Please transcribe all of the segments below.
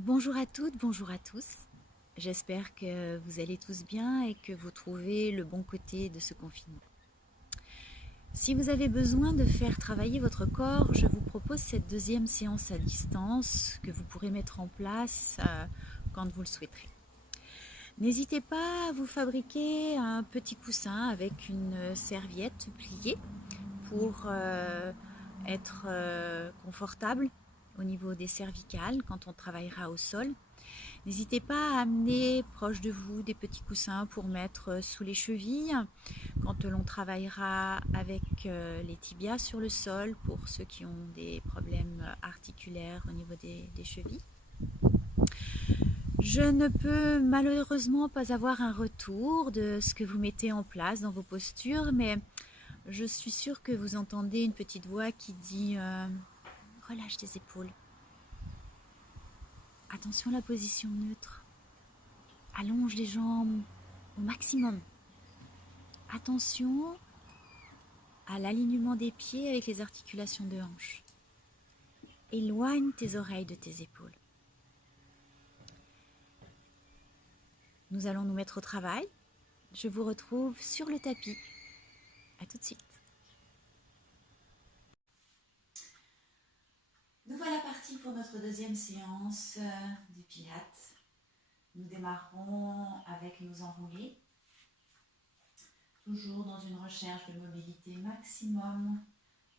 Bonjour à toutes, bonjour à tous. J'espère que vous allez tous bien et que vous trouvez le bon côté de ce confinement. Si vous avez besoin de faire travailler votre corps, je vous propose cette deuxième séance à distance que vous pourrez mettre en place quand vous le souhaiterez. N'hésitez pas à vous fabriquer un petit coussin avec une serviette pliée pour être confortable au niveau des cervicales quand on travaillera au sol. N'hésitez pas à amener proche de vous des petits coussins pour mettre sous les chevilles quand l'on travaillera avec les tibias sur le sol pour ceux qui ont des problèmes articulaires au niveau des chevilles. Je ne peux malheureusement pas avoir un retour de ce que vous mettez en place dans vos postures, mais je suis sûre que vous entendez une petite voix qui dit relâche tes épaules. Attention à la position neutre. Allonge les jambes au maximum. Attention à l'alignement des pieds avec les articulations de hanche. Éloigne tes oreilles de tes épaules. Nous allons nous mettre au travail. Je vous retrouve sur le tapis. À tout de suite. Nous voilà partis pour notre deuxième séance du Pilates. Nous démarrons avec nos enroulés, toujours dans une recherche de mobilité maximum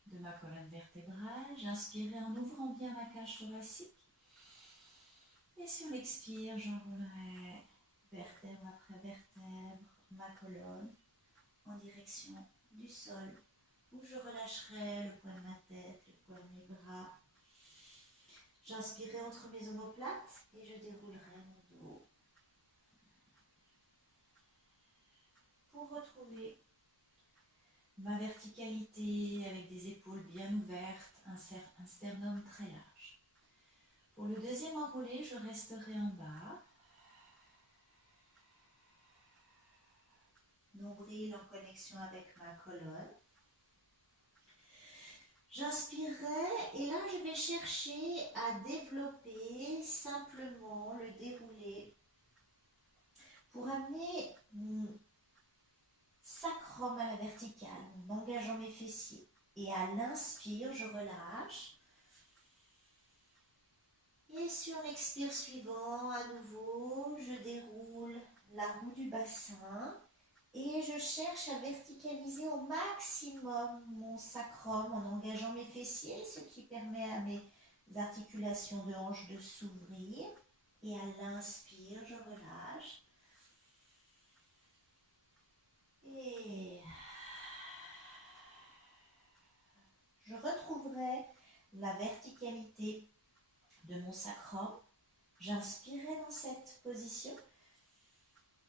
de ma colonne vertébrale. J'inspirerai en ouvrant bien ma cage thoracique. Et sur l'expire, j'enroulerai vertèbre après vertèbre ma colonne en direction du sol, où je relâcherai le poids de ma tête, le poids de mes bras. J'inspirerai entre mes omoplates et je déroulerai mon dos pour retrouver ma verticalité avec des épaules bien ouvertes, un sternum très large. Pour le deuxième enroulé, je resterai en bas. Nombril en connexion avec ma colonne. J'inspirerai et là je vais chercher à développer simplement le déroulé pour amener mon sacrum à la verticale, en engageant mes fessiers. Et à l'inspire, je relâche. Et sur l'expire suivant, à nouveau, je déroule la roue du bassin. Et je cherche à verticaliser au maximum mon sacrum en engageant mes fessiers, ce qui permet à mes articulations de hanche de s'ouvrir. Et à l'inspire, je relâche. Et je retrouverai la verticalité de mon sacrum. J'inspirerai dans cette position.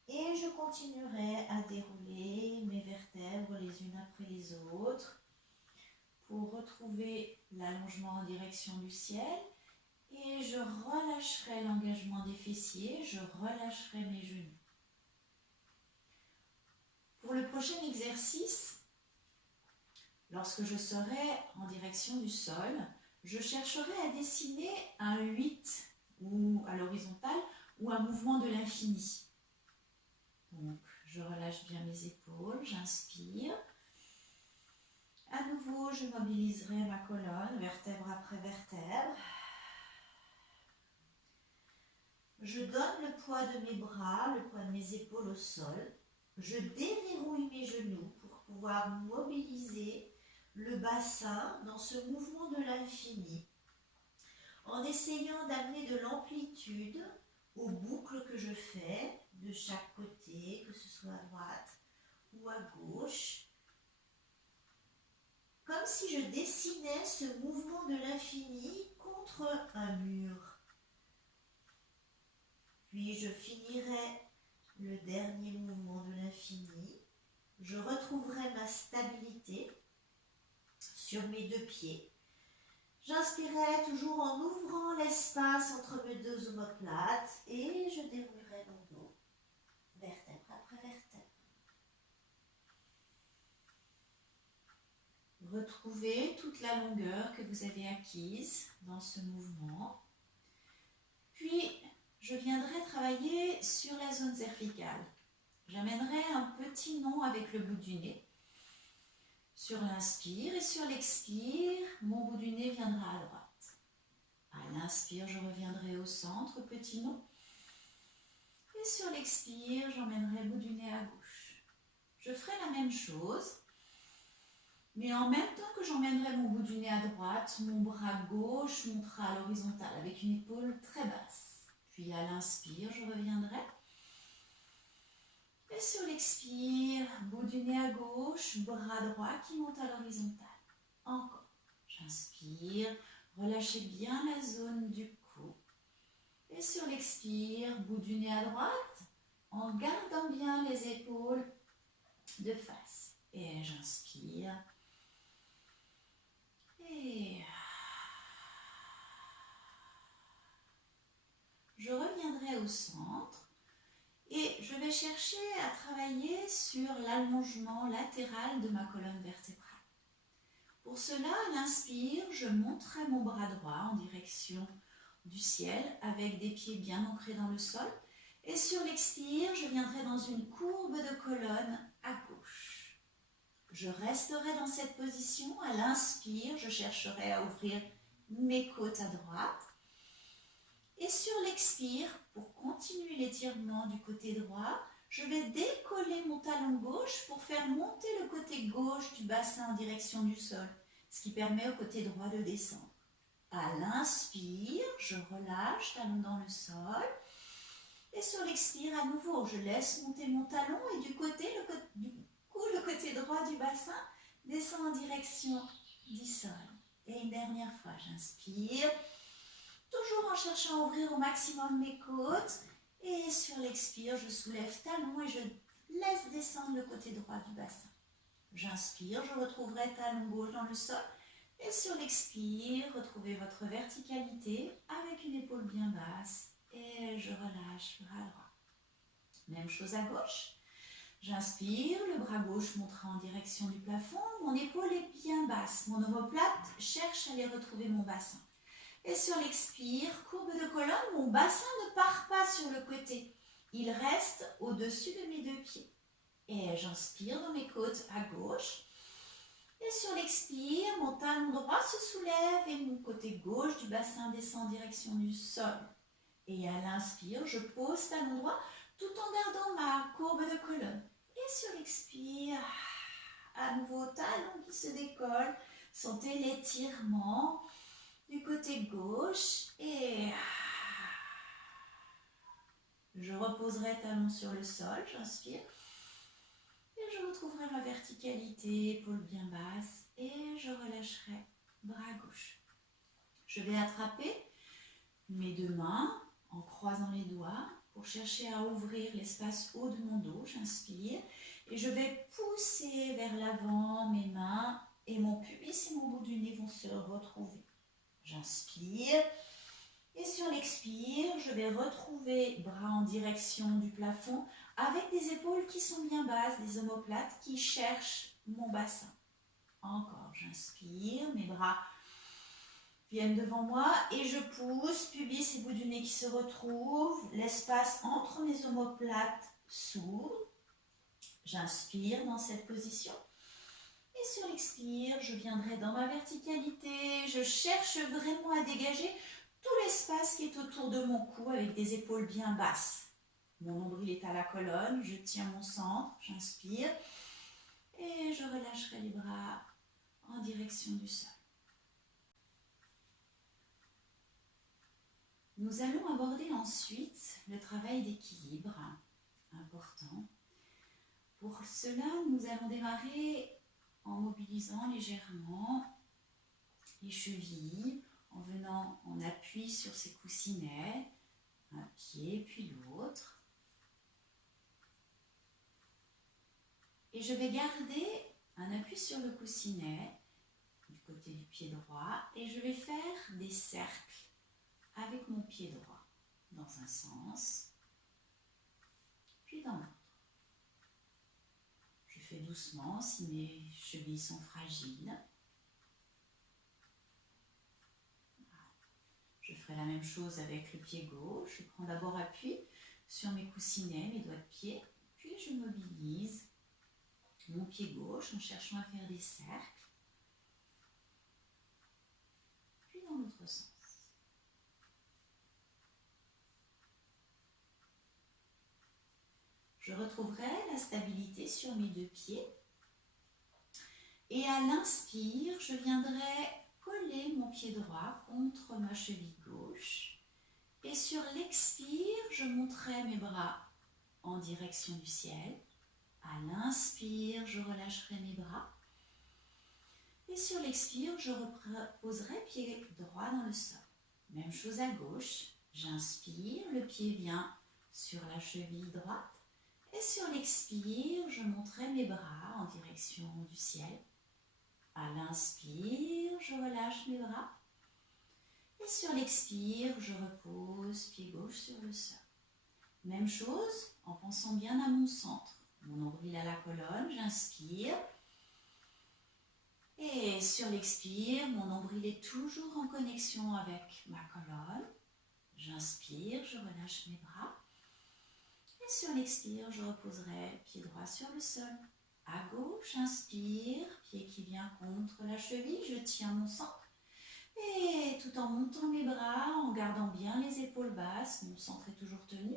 Et je continuerai à dérouler mes vertèbres les unes après les autres pour retrouver l'allongement en direction du ciel. Et je relâcherai l'engagement des fessiers, je relâcherai mes genoux. Pour le prochain exercice, lorsque je serai en direction du sol, je chercherai à dessiner un 8 ou à l'horizontale ou un mouvement de l'infini. Donc, je relâche bien mes épaules, j'inspire. À nouveau, je mobiliserai ma colonne, vertèbre après vertèbre. Je donne le poids de mes bras, le poids de mes épaules au sol. Je déverrouille mes genoux pour pouvoir mobiliser le bassin dans ce mouvement de l'infini, en essayant d'amener de l'amplitude aux boucles que je fais de chaque côté, que ce soit à droite ou à gauche, comme si je dessinais ce mouvement de l'infini contre un mur. Puis je finirai le dernier mouvement de l'infini. Je retrouverai ma stabilité sur mes deux pieds. J'inspirerai toujours en ouvrant l'espace entre mes deux omoplates et je déroulerai mon dos, vertèbre après vertèbre. Retrouvez toute la longueur que vous avez acquise dans ce mouvement. Puis, je viendrai travailler sur la zone cervicale. J'amènerai un petit nom avec le bout du nez. Sur l'inspire et sur l'expire, mon bout du nez viendra à droite. À l'inspire, je reviendrai au centre, petit nom. Et sur l'expire, j'emmènerai le bout du nez à gauche. Je ferai la même chose, mais en même temps que j'emmènerai mon bout du nez à droite, mon bras gauche montera à l'horizontale avec une épaule très basse. Puis à l'inspire, je reviendrai. Et sur l'expire, bout du nez à gauche, bras droit qui monte à l'horizontale. Encore. J'inspire, relâchez bien la zone du cou. Et sur l'expire, bout du nez à droite, en gardant bien les épaules de face. Et j'inspire. Et je reviendrai au centre. Et je vais chercher à travailler sur l'allongement latéral de ma colonne vertébrale. Pour cela, à l'inspire, je monterai mon bras droit en direction du ciel avec des pieds bien ancrés dans le sol. Et sur l'expire, je viendrai dans une courbe de colonne à gauche. Je resterai dans cette position. À l'inspire, je chercherai à ouvrir mes côtes à droite. Et sur l'expire, pour continuer l'étirement du côté droit, je vais décoller mon talon gauche pour faire monter le côté gauche du bassin en direction du sol, ce qui permet au côté droit de descendre. À l'inspire, je relâche, talon dans le sol. Et sur l'expire, à nouveau, je laisse monter mon talon et du coup, le côté droit du bassin descend en direction du sol. Et une dernière fois, j'inspire. Toujours en cherchant à ouvrir au maximum mes côtes. Et sur l'expire, je soulève talon et je laisse descendre le côté droit du bassin. J'inspire, je retrouverai talon gauche dans le sol. Et sur l'expire, retrouvez votre verticalité avec une épaule bien basse. Et je relâche, bras droit. Même chose à gauche. J'inspire, le bras gauche montera en direction du plafond. Mon épaule est bien basse. Mon omoplate cherche à aller retrouver mon bassin. Et sur l'expire, courbe de colonne, mon bassin ne part pas sur le côté. Il reste au-dessus de mes deux pieds. Et j'inspire dans mes côtes à gauche. Et sur l'expire, mon talon droit se soulève et mon côté gauche du bassin descend en direction du sol. Et à l'inspire, je pose talon droit tout en gardant ma courbe de colonne. Et sur l'expire, à nouveau talon qui se décolle. Sentez l'étirement du côté gauche et je reposerai talon sur le sol, j'inspire et je retrouverai ma verticalité, épaule bien basse et je relâcherai bras gauche. Je vais attraper mes deux mains en croisant les doigts pour chercher à ouvrir l'espace haut de mon dos, j'inspire et je vais pousser vers l'avant mes mains et mon pubis et mon bout du nez vont se retrouver. J'inspire et sur l'expire, je vais retrouver bras en direction du plafond avec des épaules qui sont bien basses, des omoplates qui cherchent mon bassin. Encore, j'inspire, mes bras viennent devant moi et je pousse, pubis et bout du nez qui se retrouvent, l'espace entre mes omoplates s'ouvre. J'inspire dans cette position. Et sur l'expire, je viendrai dans ma verticalité. Je cherche vraiment à dégager tout l'espace qui est autour de mon cou avec des épaules bien basses. Mon nombril est à la colonne, je tiens mon centre, j'inspire. Et je relâcherai les bras en direction du sol. Nous allons aborder ensuite le travail d'équilibre, important. Pour cela, nous allons démarrer en mobilisant légèrement les chevilles, en venant en appui sur ces coussinets, un pied puis l'autre. Et je vais garder un appui sur le coussinet du côté du pied droit et je vais faire des cercles avec mon pied droit dans un sens, puis dans l'autre. Je fais doucement si mes chevilles sont fragiles. Je Je ferai la même chose avec le pied gauche. Je prends d'abord appui sur mes coussinets, mes doigts de pied, puis je mobilise mon pied gauche en cherchant à faire des cercles, puis dans l'autre sens. Je retrouverai la stabilité sur mes deux pieds et à l'inspire, je viendrai coller mon pied droit contre ma cheville gauche et sur l'expire, je monterai mes bras en direction du ciel. À l'inspire, je relâcherai mes bras et sur l'expire, je reposerai pied droit dans le sol. Même chose à gauche, j'inspire, le pied vient sur la cheville droite. Et sur l'expire, je monterai mes bras en direction du ciel. À l'inspire, je relâche mes bras. Et sur l'expire, je repose pied gauche sur le sol. Même chose, en pensant bien à mon centre. Mon nombril à la colonne, j'inspire. Et sur l'expire, mon nombril est toujours en connexion avec ma colonne. J'inspire, je relâche mes bras. Et sur l'expire, je reposerai pied droit sur le sol. À gauche, inspire, pied qui vient contre la cheville, je tiens mon centre. Et tout en montant mes bras, en gardant bien les épaules basses, mon centre est toujours tenu.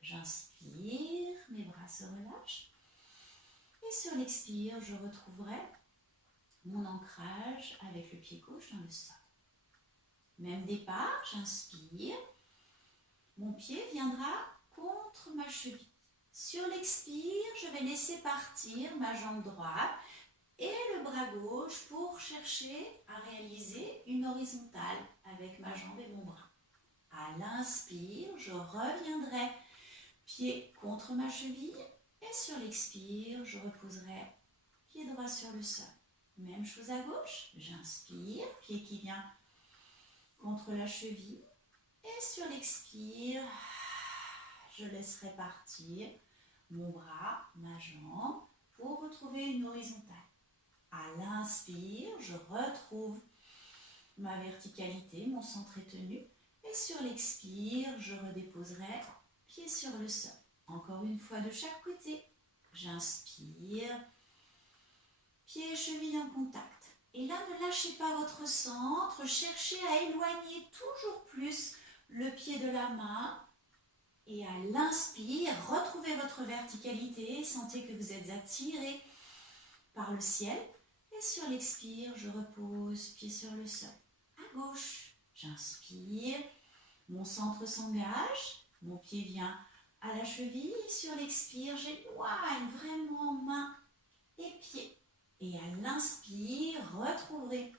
J'inspire, mes bras se relâchent. Et sur l'expire, je retrouverai mon ancrage avec le pied gauche dans le sol. Même départ, j'inspire. Mon pied viendra contre ma cheville. Sur l'expire, je vais laisser partir ma jambe droite et le bras gauche pour chercher à réaliser une horizontale avec ma jambe et mon bras. À l'inspire, je reviendrai pied contre ma cheville et sur l'expire, je reposerai pied droit sur le sol. Même chose à gauche, j'inspire, pied qui vient contre la cheville et sur l'expire, je laisserai partir mon bras, ma jambe pour retrouver une horizontale. À l'inspire, je retrouve ma verticalité, mon centre est tenu. Et sur l'expire, je redéposerai pied sur le sol. Encore une fois de chaque côté. J'inspire, pied et cheville en contact. Et là, ne lâchez pas votre centre, cherchez à éloigner toujours plus le pied de la main. Et à l'inspire, retrouvez votre verticalité, sentez que vous êtes attiré par le ciel. Et sur l'expire, je repose pied sur le sol. À gauche, j'inspire, mon centre s'engage, mon pied vient à la cheville. Sur l'expire, j'éloigne vraiment main et pied. Et à l'inspire, retrouvez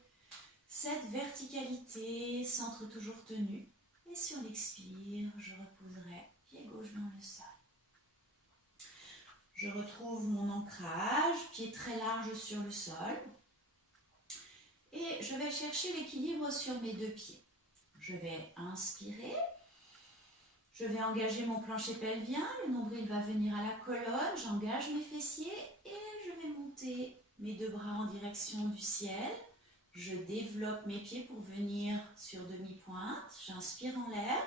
cette verticalité, centre toujours tenu. Et sur l'expire, je reposerai pied gauche dans le sol. Je retrouve mon ancrage, pied très large sur le sol. Et je vais chercher l'équilibre sur mes deux pieds. Je vais inspirer. Je vais engager mon plancher pelvien. Le nombril va venir à la colonne. J'engage mes fessiers et je vais monter mes deux bras en direction du ciel. Je développe mes pieds pour venir sur demi-pointe. J'inspire en l'air.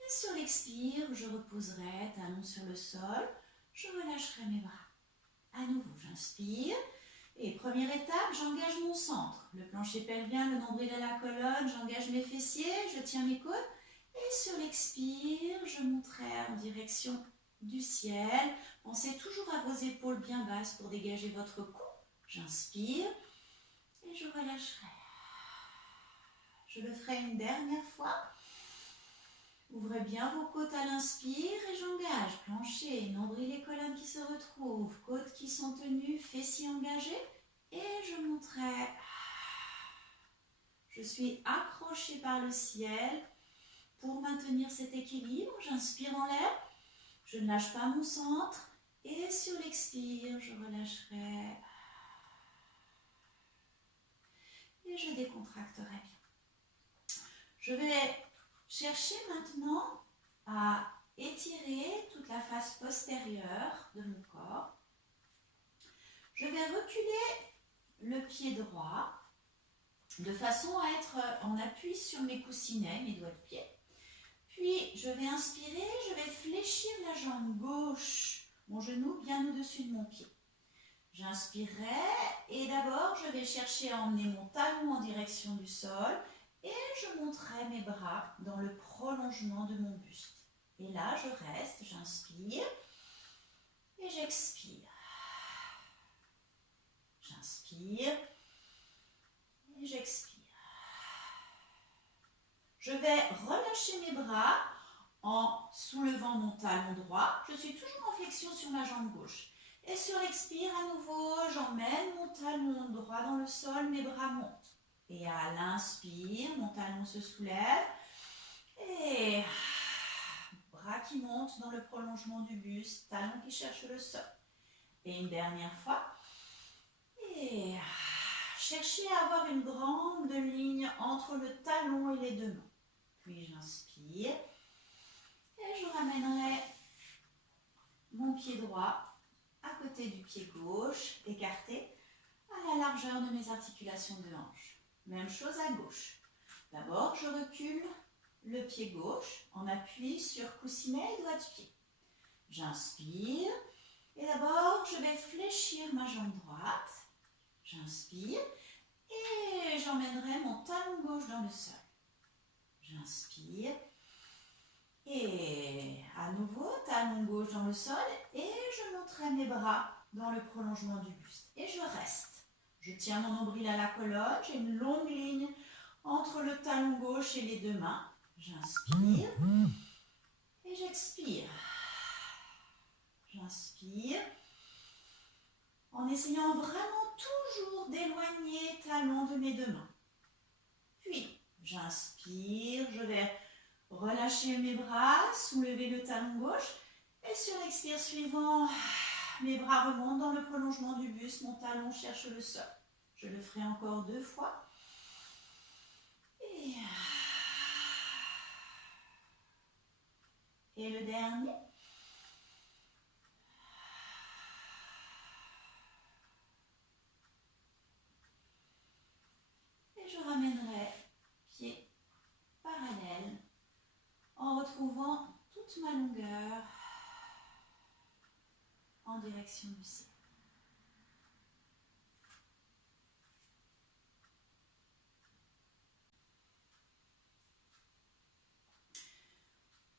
Et sur l'expire, je reposerai talons sur le sol. Je relâcherai mes bras. À nouveau, j'inspire. Et première étape, j'engage mon centre. Le plancher pelvien, le nombril à la colonne. J'engage mes fessiers, je tiens mes côtes. Et sur l'expire, je monterai en direction du ciel. Pensez toujours à vos épaules bien basses pour dégager votre cou. J'inspire et je relâcherai. Je le ferai une dernière fois. Ouvrez bien vos côtes à l'inspire et j'engage. Plancher, nombril et colonne qui se retrouvent. Côtes qui sont tenues, fessiers engagés. Et je monterai. Je suis accrochée par le ciel. Pour maintenir cet équilibre, j'inspire en l'air. Je ne lâche pas mon centre. Et sur l'expire, je relâcherai. Et je décontracterai bien. Je vais chercher maintenant à étirer toute la face postérieure de mon corps. Je vais reculer le pied droit de façon à être en appui sur mes coussinets, mes doigts de pied. Puis, je vais inspirer, je vais fléchir la jambe gauche, mon genou bien au-dessus de mon pied. J'inspirerai et d'abord, je vais chercher à emmener mon talon en direction du sol et je monterai mes bras dans le prolongement de mon buste. Et là, je reste, j'inspire et j'expire. J'inspire et j'expire. Je vais relâcher mes bras en soulevant mon talon droit. Je suis toujours en flexion sur ma jambe gauche. Et sur l'expire, à nouveau, j'emmène mon talon droit dans le sol, mes bras montent. Et à l'inspire, mon talon se soulève. Et bras qui montent dans le prolongement du buste, talon qui cherche le sol. Et une dernière fois. Et cherchez à avoir une grande ligne entre le talon et les deux mains. Puis j'inspire. Et je ramènerai mon pied droit à côté du pied gauche, écarté à la largeur de mes articulations de hanche. Même chose à gauche. D'abord, je recule le pied gauche en appui sur coussinet et doigt de pied. J'inspire et d'abord, je vais fléchir ma jambe droite. J'inspire et j'emmènerai mon talon gauche dans le sol. J'inspire et à nouveau, talon gauche dans le sol et je monterai mes bras dans le prolongement du buste. Et je reste. Je tiens mon nombril à la colonne, j'ai une longue ligne entre le talon gauche et les deux mains. J'inspire et j'expire. J'inspire en essayant vraiment toujours d'éloigner talon de mes deux mains. Puis, j'inspire, je vais relâcher mes bras, soulever le talon gauche et sur l'expire suivant, mes bras remontent dans le prolongement du buste, mon talon cherche le sol. Je le ferai encore 2 fois. Et le dernier. Et je ramènerai pied parallèle en retrouvant toute ma longueur en direction du ciel.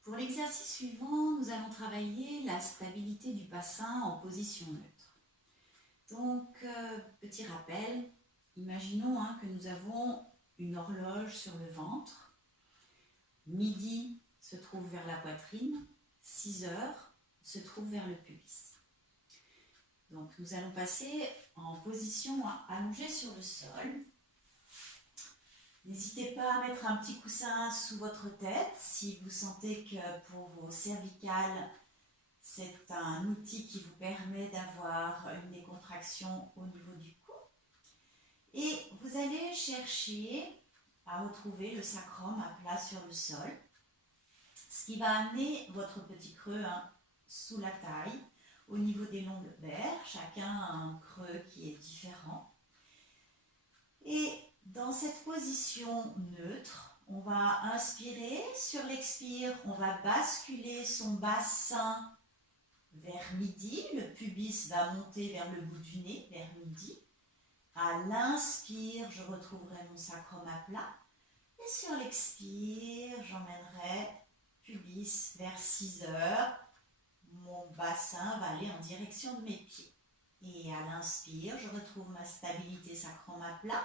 Pour l'exercice suivant, nous allons travailler la stabilité du bassin en position neutre. Donc, petit rappel, imaginons que nous avons une horloge sur le ventre. Midi se trouve vers la poitrine, 6 heures se trouve vers le pubis. Donc, nous allons passer en position allongée sur le sol. N'hésitez pas à mettre un petit coussin sous votre tête si vous sentez que pour vos cervicales, c'est un outil qui vous permet d'avoir une décontraction au niveau du cou. Et vous allez chercher à retrouver le sacrum à plat sur le sol, ce qui va amener votre petit creux sous la taille, au niveau des lombaires. Chacun a un creux qui est différent. Et dans cette position neutre, on va inspirer. Sur l'expire, on va basculer son bassin vers midi. Le pubis va monter vers le bout du nez, vers midi. À l'inspire, je retrouverai mon sacrum à plat. Et sur l'expire, j'emmènerai pubis vers 6 heures. Mon bassin va aller en direction de mes pieds. Et à l'inspire, je retrouve ma stabilité sacrum à plat.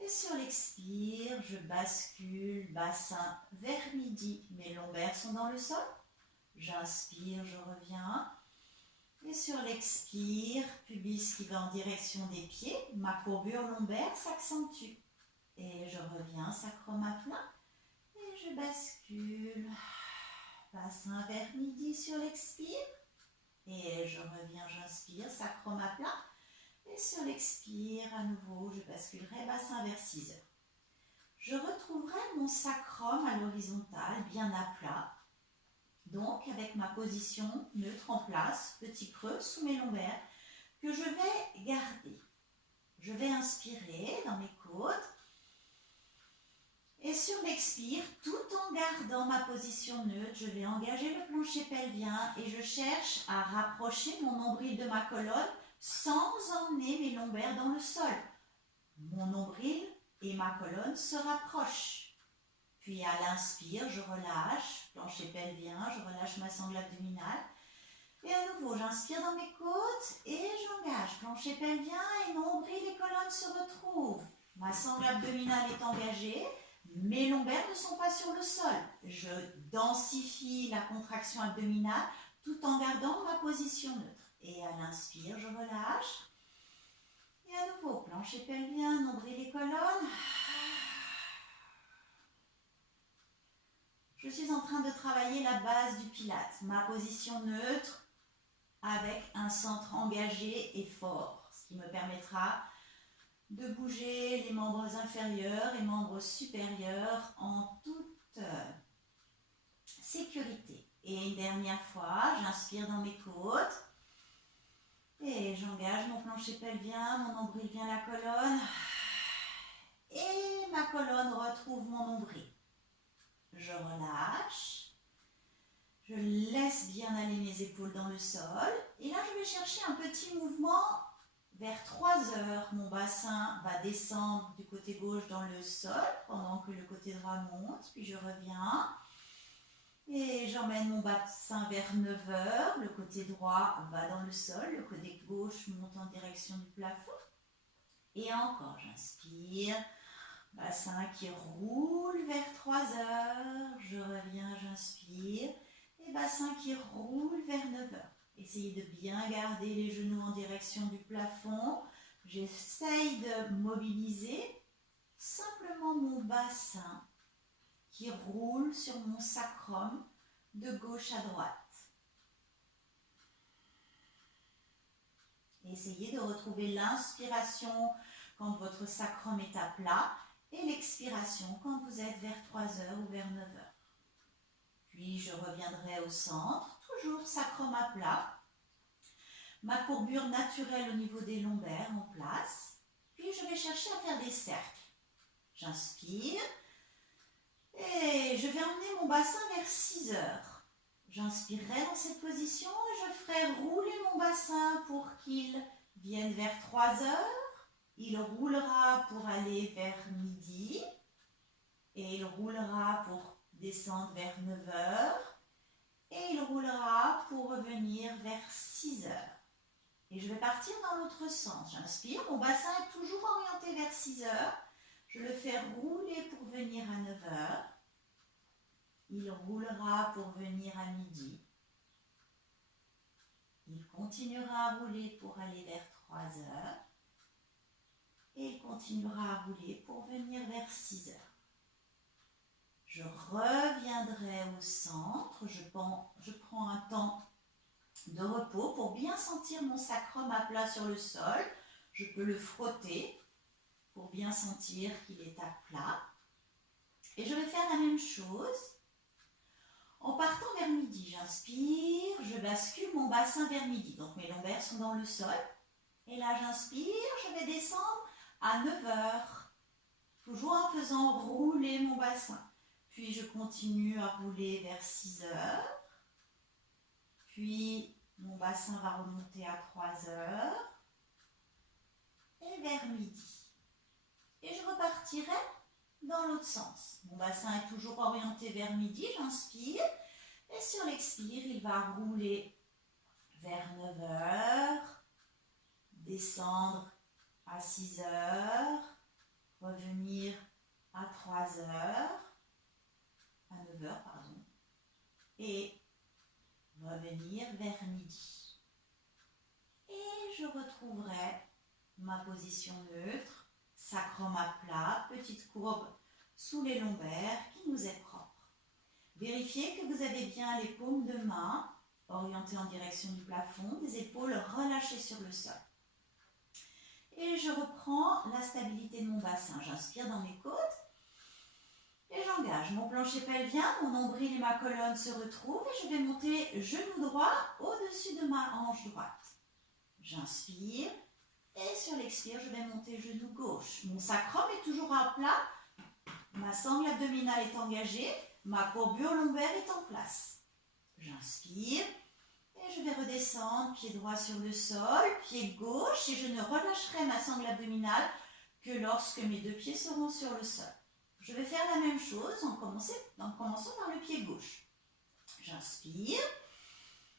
Et sur l'expire, je bascule bassin vers midi. Mes lombaires sont dans le sol. J'inspire, je reviens. Et sur l'expire, pubis qui va en direction des pieds. Ma courbure lombaire s'accentue. Et je reviens, sacrum à plat. Et je bascule. Bassin vers midi sur l'expire. Et je reviens, j'inspire, sacrum à plat. Et sur l'expire, à nouveau, je basculerai bassin vers 6 heures. Je retrouverai mon sacrum à l'horizontale, bien à plat. Donc, avec ma position neutre en place, petit creux sous mes lombaires, que je vais garder. Je vais inspirer dans mes côtes. Et sur l'expire, tout en gardant ma position neutre, je vais engager le plancher pelvien et je cherche à rapprocher mon nombril de ma colonne sans emmener mes lombaires dans le sol. Mon nombril et ma colonne se rapprochent. Puis à l'inspire, je relâche, plancher pelvien, je relâche ma sangle abdominale. Et à nouveau, j'inspire dans mes côtes et j'engage. Plancher pelvien et nombril et colonne se retrouvent. Ma sangle abdominale est engagée. Mes lombaires ne sont pas sur le sol. Je densifie la contraction abdominale tout en gardant ma position neutre. Et à l'inspire, je relâche. Et à nouveau, plancher pelvien, nombril et colonne. Je suis en train de travailler la base du pilate, ma position neutre avec un centre engagé et fort, ce qui me permettra de bouger les membres inférieurs et membres supérieurs en toute sécurité. Et une dernière fois, j'inspire dans mes côtes et j'engage mon plancher pelvien, mon nombril vient la colonne et ma colonne retrouve mon nombril. Je relâche. Je laisse bien aller mes épaules dans le sol. Et là, je vais chercher un petit mouvement vers 3 heures. Mon bassin va descendre du côté gauche dans le sol pendant que le côté droit monte. Puis je reviens. Et j'emmène mon bassin vers 9 heures. Le côté droit va dans le sol. Le côté gauche monte en direction du plafond. Et encore, j'inspire. Bassin qui roule vers 3 heures. Je reviens, j'inspire. Et bassin qui roule vers 9 heures. Essayez de bien garder les genoux en direction du plafond. J'essaye de mobiliser simplement mon bassin qui roule sur mon sacrum de gauche à droite. Essayez de retrouver l'inspiration quand votre sacrum est à plat et l'expiration quand vous êtes vers 3 heures ou vers 9 heures. Puis je reviendrai au centre, toujours sacrum à plat. Ma courbure naturelle au niveau des lombaires en place. Puis je vais chercher à faire des cercles. J'inspire et je vais emmener mon bassin vers 6 heures. J'inspirerai dans cette position et je ferai rouler mon bassin pour qu'il vienne vers 3 heures. Il roulera pour aller vers midi et il roulera pour descendre vers 9 heures et il roulera pour revenir vers 6 heures. Et je vais partir dans l'autre sens. J'inspire, mon bassin est toujours orienté vers 6 heures. Je le fais rouler pour venir à 9 heures. Il roulera pour venir à midi. Il continuera à rouler pour aller vers 3 heures. Et il continuera à rouler pour venir vers 6 heures. Je reviendrai au centre, je prends un temps de repos pour bien sentir mon sacrum à plat sur le sol. Je peux le frotter pour bien sentir qu'il est à plat. Et je vais faire la même chose. En partant vers midi, j'inspire, je bascule mon bassin vers midi. Donc mes lombaires sont dans le sol. Et là j'inspire, je vais descendre à 9 heures. Toujours en faisant rouler mon bassin. Puis je continue à rouler vers 6 heures. Puis mon bassin va remonter à 3 heures. Et vers midi. Et je repartirai dans l'autre sens. Mon bassin est toujours orienté vers midi. J'inspire. Et sur l'expire, il va rouler vers 9 heures. Descendre à 6 heures. Revenir à 3 heures. À 9 heures, pardon, et revenir vers midi. Et je retrouverai ma position neutre, sacrum à plat, petite courbe sous les lombaires qui nous est propre. Vérifiez que vous avez bien les paumes de main orientées en direction du plafond, des épaules relâchées sur le sol. Et je reprends la stabilité de mon bassin. J'inspire dans mes côtes. Et j'engage mon plancher pelvien, mon nombril et ma colonne se retrouvent et je vais monter genou droit au-dessus de ma hanche droite. J'inspire et sur l'expire, je vais monter genou gauche. Mon sacrum est toujours à plat, ma ma sangle abdominale est engagée, ma courbure lombaire est en place. J'inspire et je vais redescendre, pied droit sur le sol, pied gauche et je ne relâcherai ma sangle abdominale que lorsque mes deux pieds seront sur le sol. Je vais faire la même chose en commençant par le pied gauche. J'inspire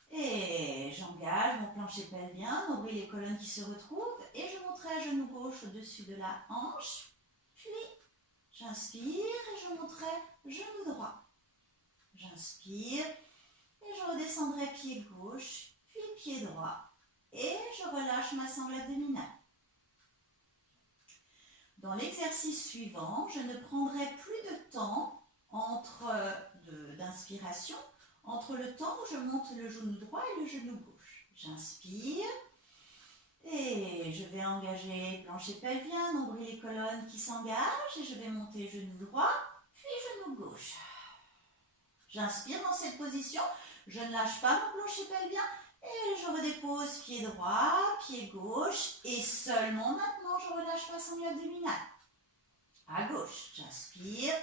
et j'engage mon plancher pelvien, nombril et colonne qui se retrouvent et je monterai à genou gauche au-dessus de la hanche. Puis j'inspire et je monterai genou droit. J'inspire et je redescendrai pied gauche, puis pied droit et je relâche ma sangle abdominale. Dans l'exercice suivant, je ne prendrai plus de temps d'inspiration entre le temps où je monte le genou droit et le genou gauche. J'inspire et je vais engager plancher pelvien, nombril et colonne qui s'engagent et je vais monter genou droit, puis genou gauche. J'inspire dans cette position, je ne lâche pas mon plancher pelvien et je redépose pied droit, pied gauche et seulement maintenant je relâche ma sangle abdominale. À gauche, j'inspire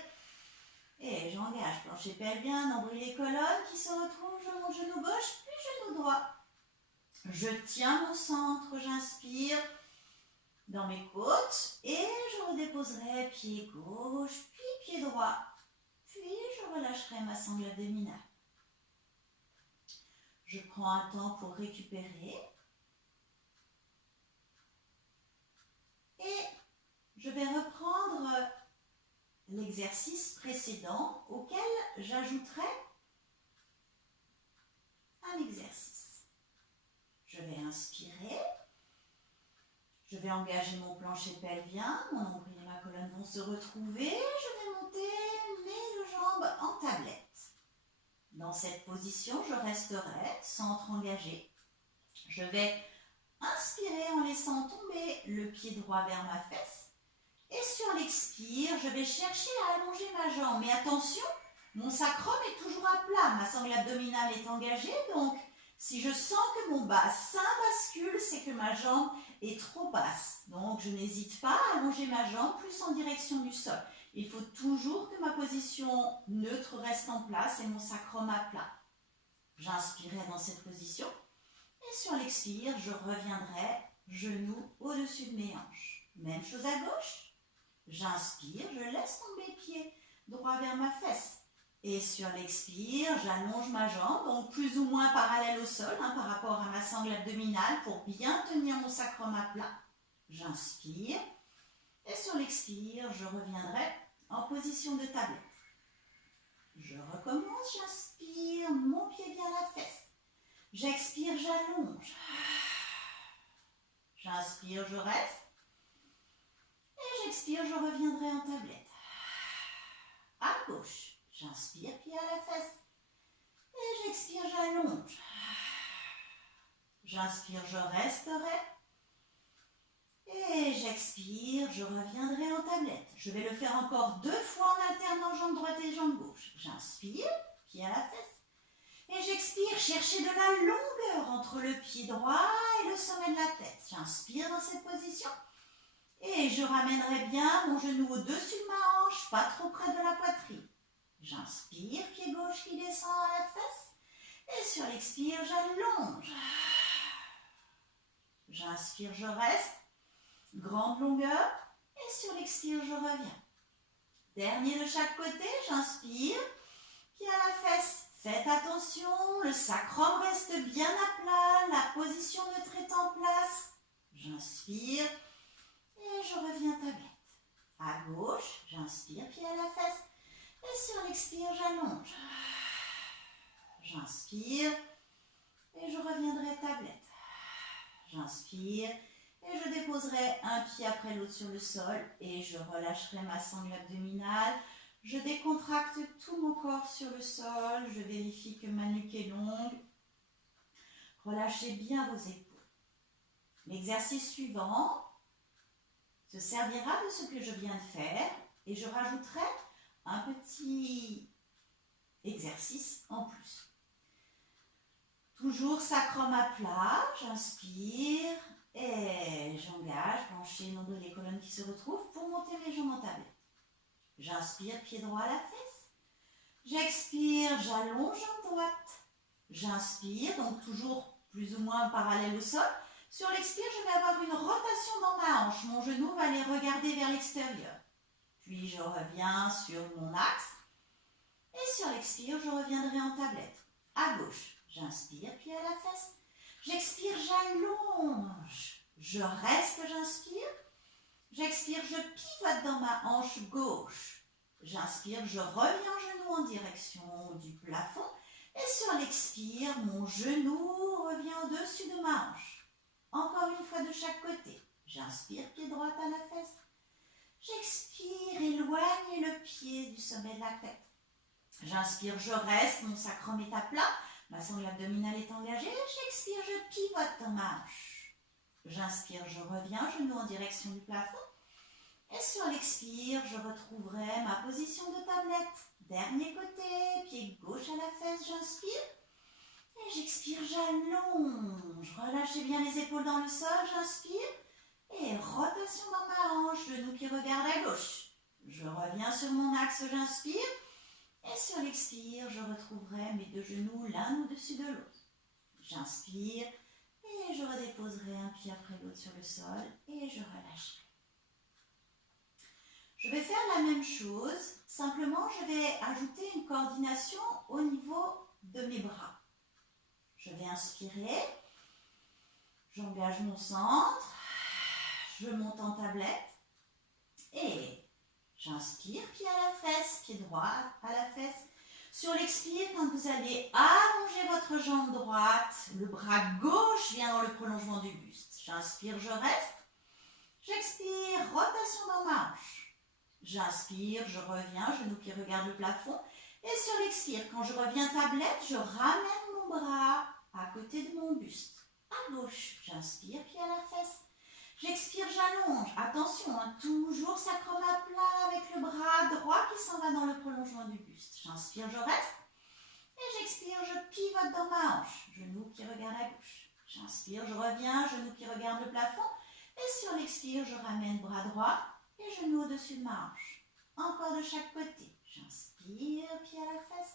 et j'engage plancher pelvien, nombril et colonne qui se retrouvent, je monte genou gauche puis genou droit. Je tiens mon centre, j'inspire dans mes côtes et je redéposerai pied gauche puis pied droit. Puis je relâcherai ma sangle abdominale. Je prends un temps pour récupérer. Et je vais reprendre l'exercice précédent auquel j'ajouterai un exercice. Je vais inspirer. Je vais engager mon plancher pelvien. Mon nombril et ma colonne vont se retrouver. Je vais monter mes deux jambes en tablette. Dans cette position, je resterai, centre engagé. Je vais inspirer en laissant tomber le pied droit vers ma fesse. Et sur l'expire, je vais chercher à allonger ma jambe. Mais attention, mon sacrum est toujours à plat. Ma sangle abdominale est engagée. Donc, si je sens que mon bassin bascule, c'est que ma jambe est trop basse. Donc, je n'hésite pas à allonger ma jambe plus en direction du sol. Il faut toujours que ma position neutre reste en place et mon sacrum à plat. J'inspirerai dans cette position. Et sur l'expire, je reviendrai genou au-dessus de mes hanches. Même chose à gauche. J'inspire, je laisse tomber pied droit vers ma fesse. Et sur l'expire, j'allonge ma jambe, donc plus ou moins parallèle au sol par rapport à ma sangle abdominale pour bien tenir mon sacrum à plat. J'inspire. Et sur l'expire, je reviendrai en position de tablette. Je recommence, j'inspire, mon pied vient à la fesse. J'expire, j'allonge. J'inspire, je reste. Et j'expire, je reviendrai en tablette. À gauche, j'inspire, pied à la fesse. Et j'expire, j'allonge. J'inspire, je resterai. Et j'expire, je reviendrai en tablette. Je vais le faire encore 2 fois en alternant jambe droite et jambe gauche. J'inspire, pied à la fesse. Et j'expire, chercher de la longueur entre le pied droit et le sommet de la tête. J'inspire dans cette position. Et je ramènerai bien mon genou au-dessus de ma hanche, pas trop près de la poitrine. J'inspire, pied gauche qui descend à la fesse. Et sur l'expire, j'allonge. J'inspire, je reste. Grande longueur. Et sur l'expire, je reviens. Dernier de chaque côté, j'inspire. Pied à la fesse. Faites attention, le sacrum reste bien à plat, la position neutre est en place. J'inspire et je reviens tablette. À gauche, j'inspire, pied à la fesse. Et sur l'expire, j'allonge. J'inspire et je reviendrai tablette. J'inspire et je déposerai un pied après l'autre sur le sol et je relâcherai ma sangle abdominale. Je décontracte tout mon corps sur le sol. Je vérifie que ma nuque est longue. Relâchez bien vos épaules. L'exercice suivant se servira de ce que je viens de faire et je rajouterai un petit exercice en plus. Toujours sacrum à plat, j'inspire et j'engage, plancher, nombril et colonne qui se retrouvent pour monter mes jambes en tablette. J'inspire, pied droit à la fesse. J'expire, j'allonge jambe droite. J'inspire, donc toujours plus ou moins parallèle au sol. Sur l'expire, je vais avoir une rotation dans ma hanche. Mon genou va aller regarder vers l'extérieur. Puis je reviens sur mon axe. Et sur l'expire, je reviendrai en tablette. À gauche, j'inspire, pied à la fesse. J'expire, j'allonge. Je reste, j'inspire. J'expire, je pivote dans ma hanche gauche. J'inspire, je reviens genou en direction du plafond. Et sur l'expire, mon genou revient au-dessus de ma hanche. Encore une fois de chaque côté. J'inspire, pied droit à la fesse. J'expire, éloigne le pied du sommet de la tête. J'inspire, je reste, mon sacrum est à plat, ma sangle abdominale est engagée. J'expire, je pivote dans ma hanche. J'inspire, je reviens, genou en direction du plafond. Et sur l'expire, je retrouverai ma position de tablette. Dernier côté, pied gauche à la fesse, j'inspire. Et j'expire, j'allonge. Relâchez bien les épaules dans le sol, j'inspire. Et rotation dans ma hanche, genou qui regarde à gauche. Je reviens sur mon axe, j'inspire. Et sur l'expire, je retrouverai mes deux genoux l'un au-dessus de l'autre. J'inspire et je redéposerai un pied après l'autre sur le sol et je relâcherai. Je vais faire la même chose, simplement je vais ajouter une coordination au niveau de mes bras. Je vais inspirer, j'engage mon centre, je monte en tablette et j'inspire, pied à la fesse, pied droit à la fesse. Sur l'expire, quand vous allez allonger votre jambe droite, le bras gauche vient dans le prolongement du buste. J'inspire, je reste. J'expire, rotation dans ma hanche. J'inspire, je reviens, genou qui regarde le plafond. Et sur l'expire, quand je reviens tablette, je ramène mon bras à côté de mon buste. À gauche, j'inspire, pied à la fesse. J'expire, j'allonge. Attention, toujours sacrum à plat avec le bras droit qui s'en va dans le prolongement du buste. J'inspire, je reste. Et j'expire, je pivote dans ma hanche. Genou qui regarde à gauche. J'inspire, je reviens, genou qui regarde le plafond. Et sur l'expire, je ramène bras droit et genou au-dessus de ma hanche. Encore de chaque côté. J'inspire, pied à la fesse.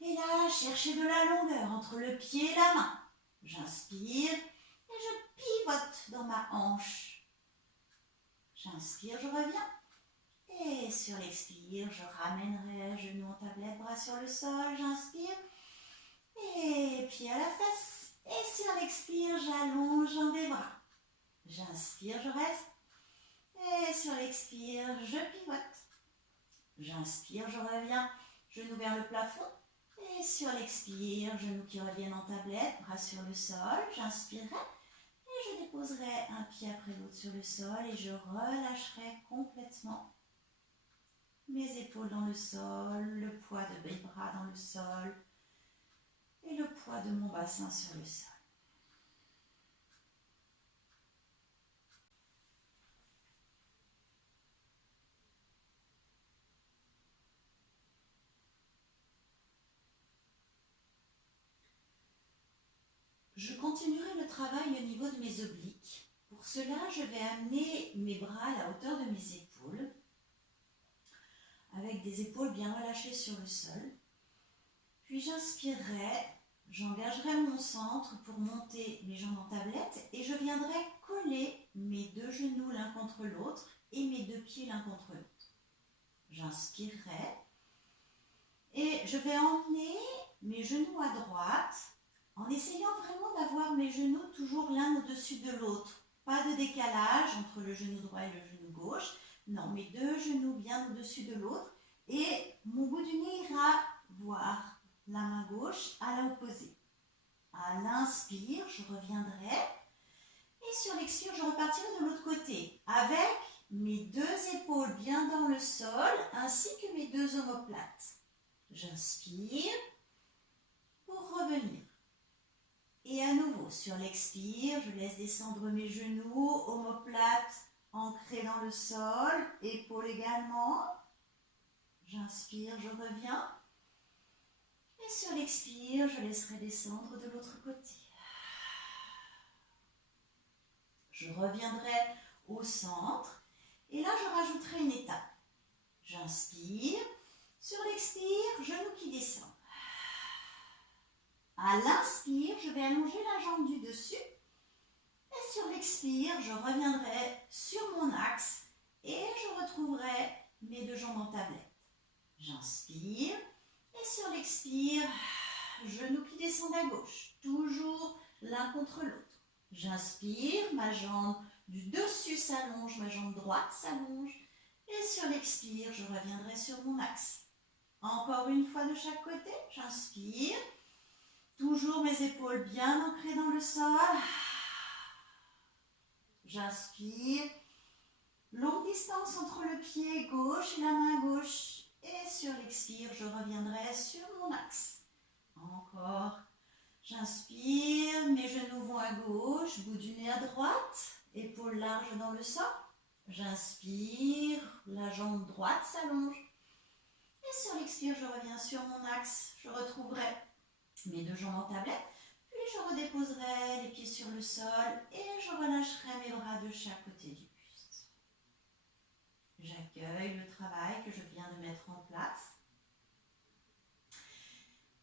Et là, cherchez de la longueur entre le pied et la main. J'inspire. Et je pivote dans ma hanche. J'inspire, je reviens. Et sur l'expire, je ramènerai genou en tablette, bras sur le sol. J'inspire. Et pied à la fesse. Et sur l'expire, j'allonge jambes et bras. J'inspire, je reste. Et sur l'expire, je pivote. J'inspire, je reviens. Genou vers le plafond. Et sur l'expire, genoux qui reviennent en tablette, bras sur le sol. J'inspirerai. Et je déposerai un pied après l'autre sur le sol et je relâcherai complètement mes épaules dans le sol, le poids de mes bras dans le sol et le poids de mon bassin sur le sol. Je continuerai le travail au niveau de mes obliques. Pour cela, je vais amener mes bras à la hauteur de mes épaules, avec des épaules bien relâchées sur le sol. Puis j'inspirerai, j'engagerai mon centre pour monter mes jambes en tablette et je viendrai coller mes deux genoux l'un contre l'autre et mes deux pieds l'un contre l'autre. J'inspirerai et je vais emmener mes genoux à droite en essayant vraiment d'avoir mes genoux toujours l'un au-dessus de l'autre. Pas de décalage entre le genou droit et le genou gauche. Non, mes deux genoux bien au-dessus de l'autre. Et mon bout du nez ira voir la main gauche à l'opposé. À l'inspire, je reviendrai. Et sur l'expire, je repartirai de l'autre côté. Avec mes deux épaules bien dans le sol, ainsi que mes deux omoplates. J'inspire pour revenir. Et à nouveau, sur l'expire, je laisse descendre mes genoux, omoplates ancrées dans le sol, épaules également. J'inspire, je reviens. Et sur l'expire, je laisserai descendre de l'autre côté. Je reviendrai au centre. Et là, je rajouterai une étape. J'inspire. Sur l'expire, genou qui descend. À l'inspire, je vais allonger la jambe du dessus. Et sur l'expire, je reviendrai sur mon axe et je retrouverai mes deux jambes en tablette. J'inspire. Et sur l'expire, genou qui descend à gauche. Toujours l'un contre l'autre. J'inspire, ma jambe du dessus s'allonge, ma jambe droite s'allonge. Et sur l'expire, je reviendrai sur mon axe. Encore une fois de chaque côté, j'inspire. Toujours mes épaules bien ancrées dans le sol. J'inspire. Longue distance entre le pied gauche et la main gauche. Et sur l'expire, je reviendrai sur mon axe. Encore. J'inspire, mes genoux vont à gauche, bout du nez à droite, épaules larges dans le sol. J'inspire, la jambe droite s'allonge. Et sur l'expire, je reviens sur mon axe. Je retrouverai mes deux jambes en tablette. Puis je redéposerai les pieds sur le sol et je relâcherai mes bras de chaque côté du buste. J'accueille le travail que je viens de mettre en place.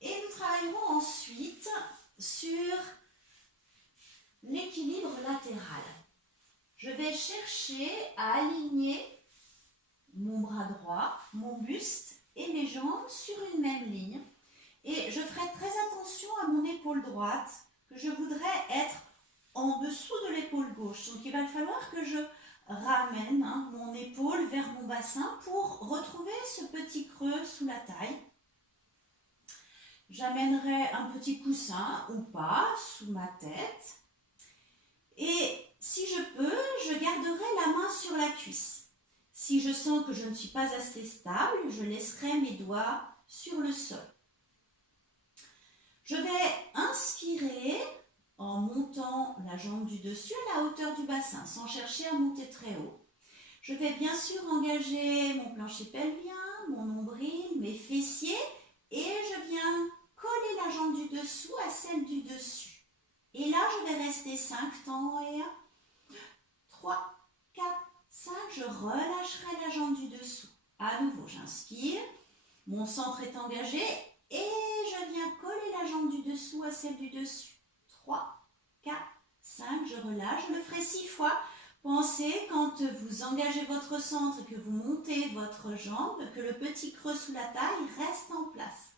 Et nous travaillerons ensuite sur l'équilibre latéral. Je vais chercher à aligner mon bras droit, mon buste et mes jambes sur une même ligne. Et je ferai très attention à mon épaule droite, que je voudrais être en dessous de l'épaule gauche. Donc il va falloir que je ramène mon épaule vers mon bassin pour retrouver ce petit creux sous la taille. J'amènerai un petit coussin ou pas sous ma tête. Et si je peux, je garderai la main sur la cuisse. Si je sens que je ne suis pas assez stable, je laisserai mes doigts sur le sol. Je vais inspirer en montant la jambe du dessus à la hauteur du bassin, sans chercher à monter très haut. Je vais bien sûr engager mon plancher pelvien, mon nombril, mes fessiers et je viens coller la jambe du dessous à celle du dessus. Et là, je vais rester 5 temps et 1, 3, 4, 5. Je relâcherai la jambe du dessous. À nouveau, j'inspire. Mon centre est engagé et je viens coller la jambe du dessous à celle du dessus. 3, 4, 5. Je relâche. Je le ferai 6 fois. Pensez, quand vous engagez votre centre et que vous montez votre jambe, que le petit creux sous la taille reste en place.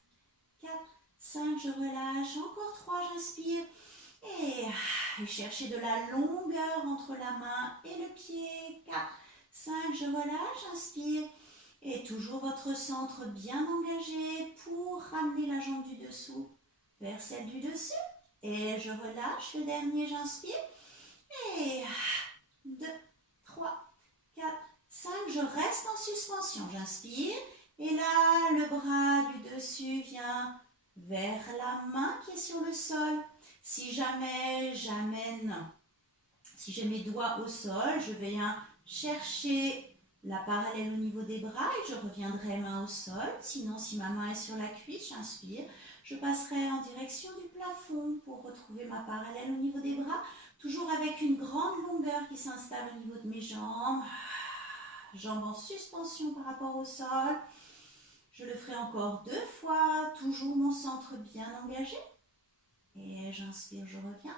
4, 5, je relâche. Encore 3, j'inspire. Et cherchez de la longueur entre la main et le pied. 4, 5, je relâche, inspire. Et toujours votre centre bien engagé pour ramener la jambe du dessous vers celle du dessus. Et je relâche, le dernier, j'inspire. Et 2, 3, 4, 5, je reste en suspension. J'inspire. Et là, le bras du dessus vient vers la main qui est sur le sol. Si jamais si j'ai mes doigts au sol, je vais chercher la parallèle au niveau des bras et je reviendrai main au sol. Sinon, si ma main est sur la cuisse, j'inspire. Je passerai en direction du plafond pour retrouver ma parallèle au niveau des bras. Toujours avec une grande longueur qui s'installe au niveau de mes jambes. Jambes en suspension par rapport au sol. Je le ferai encore 2 fois. Toujours mon centre bien engagé. Et j'inspire, je reviens.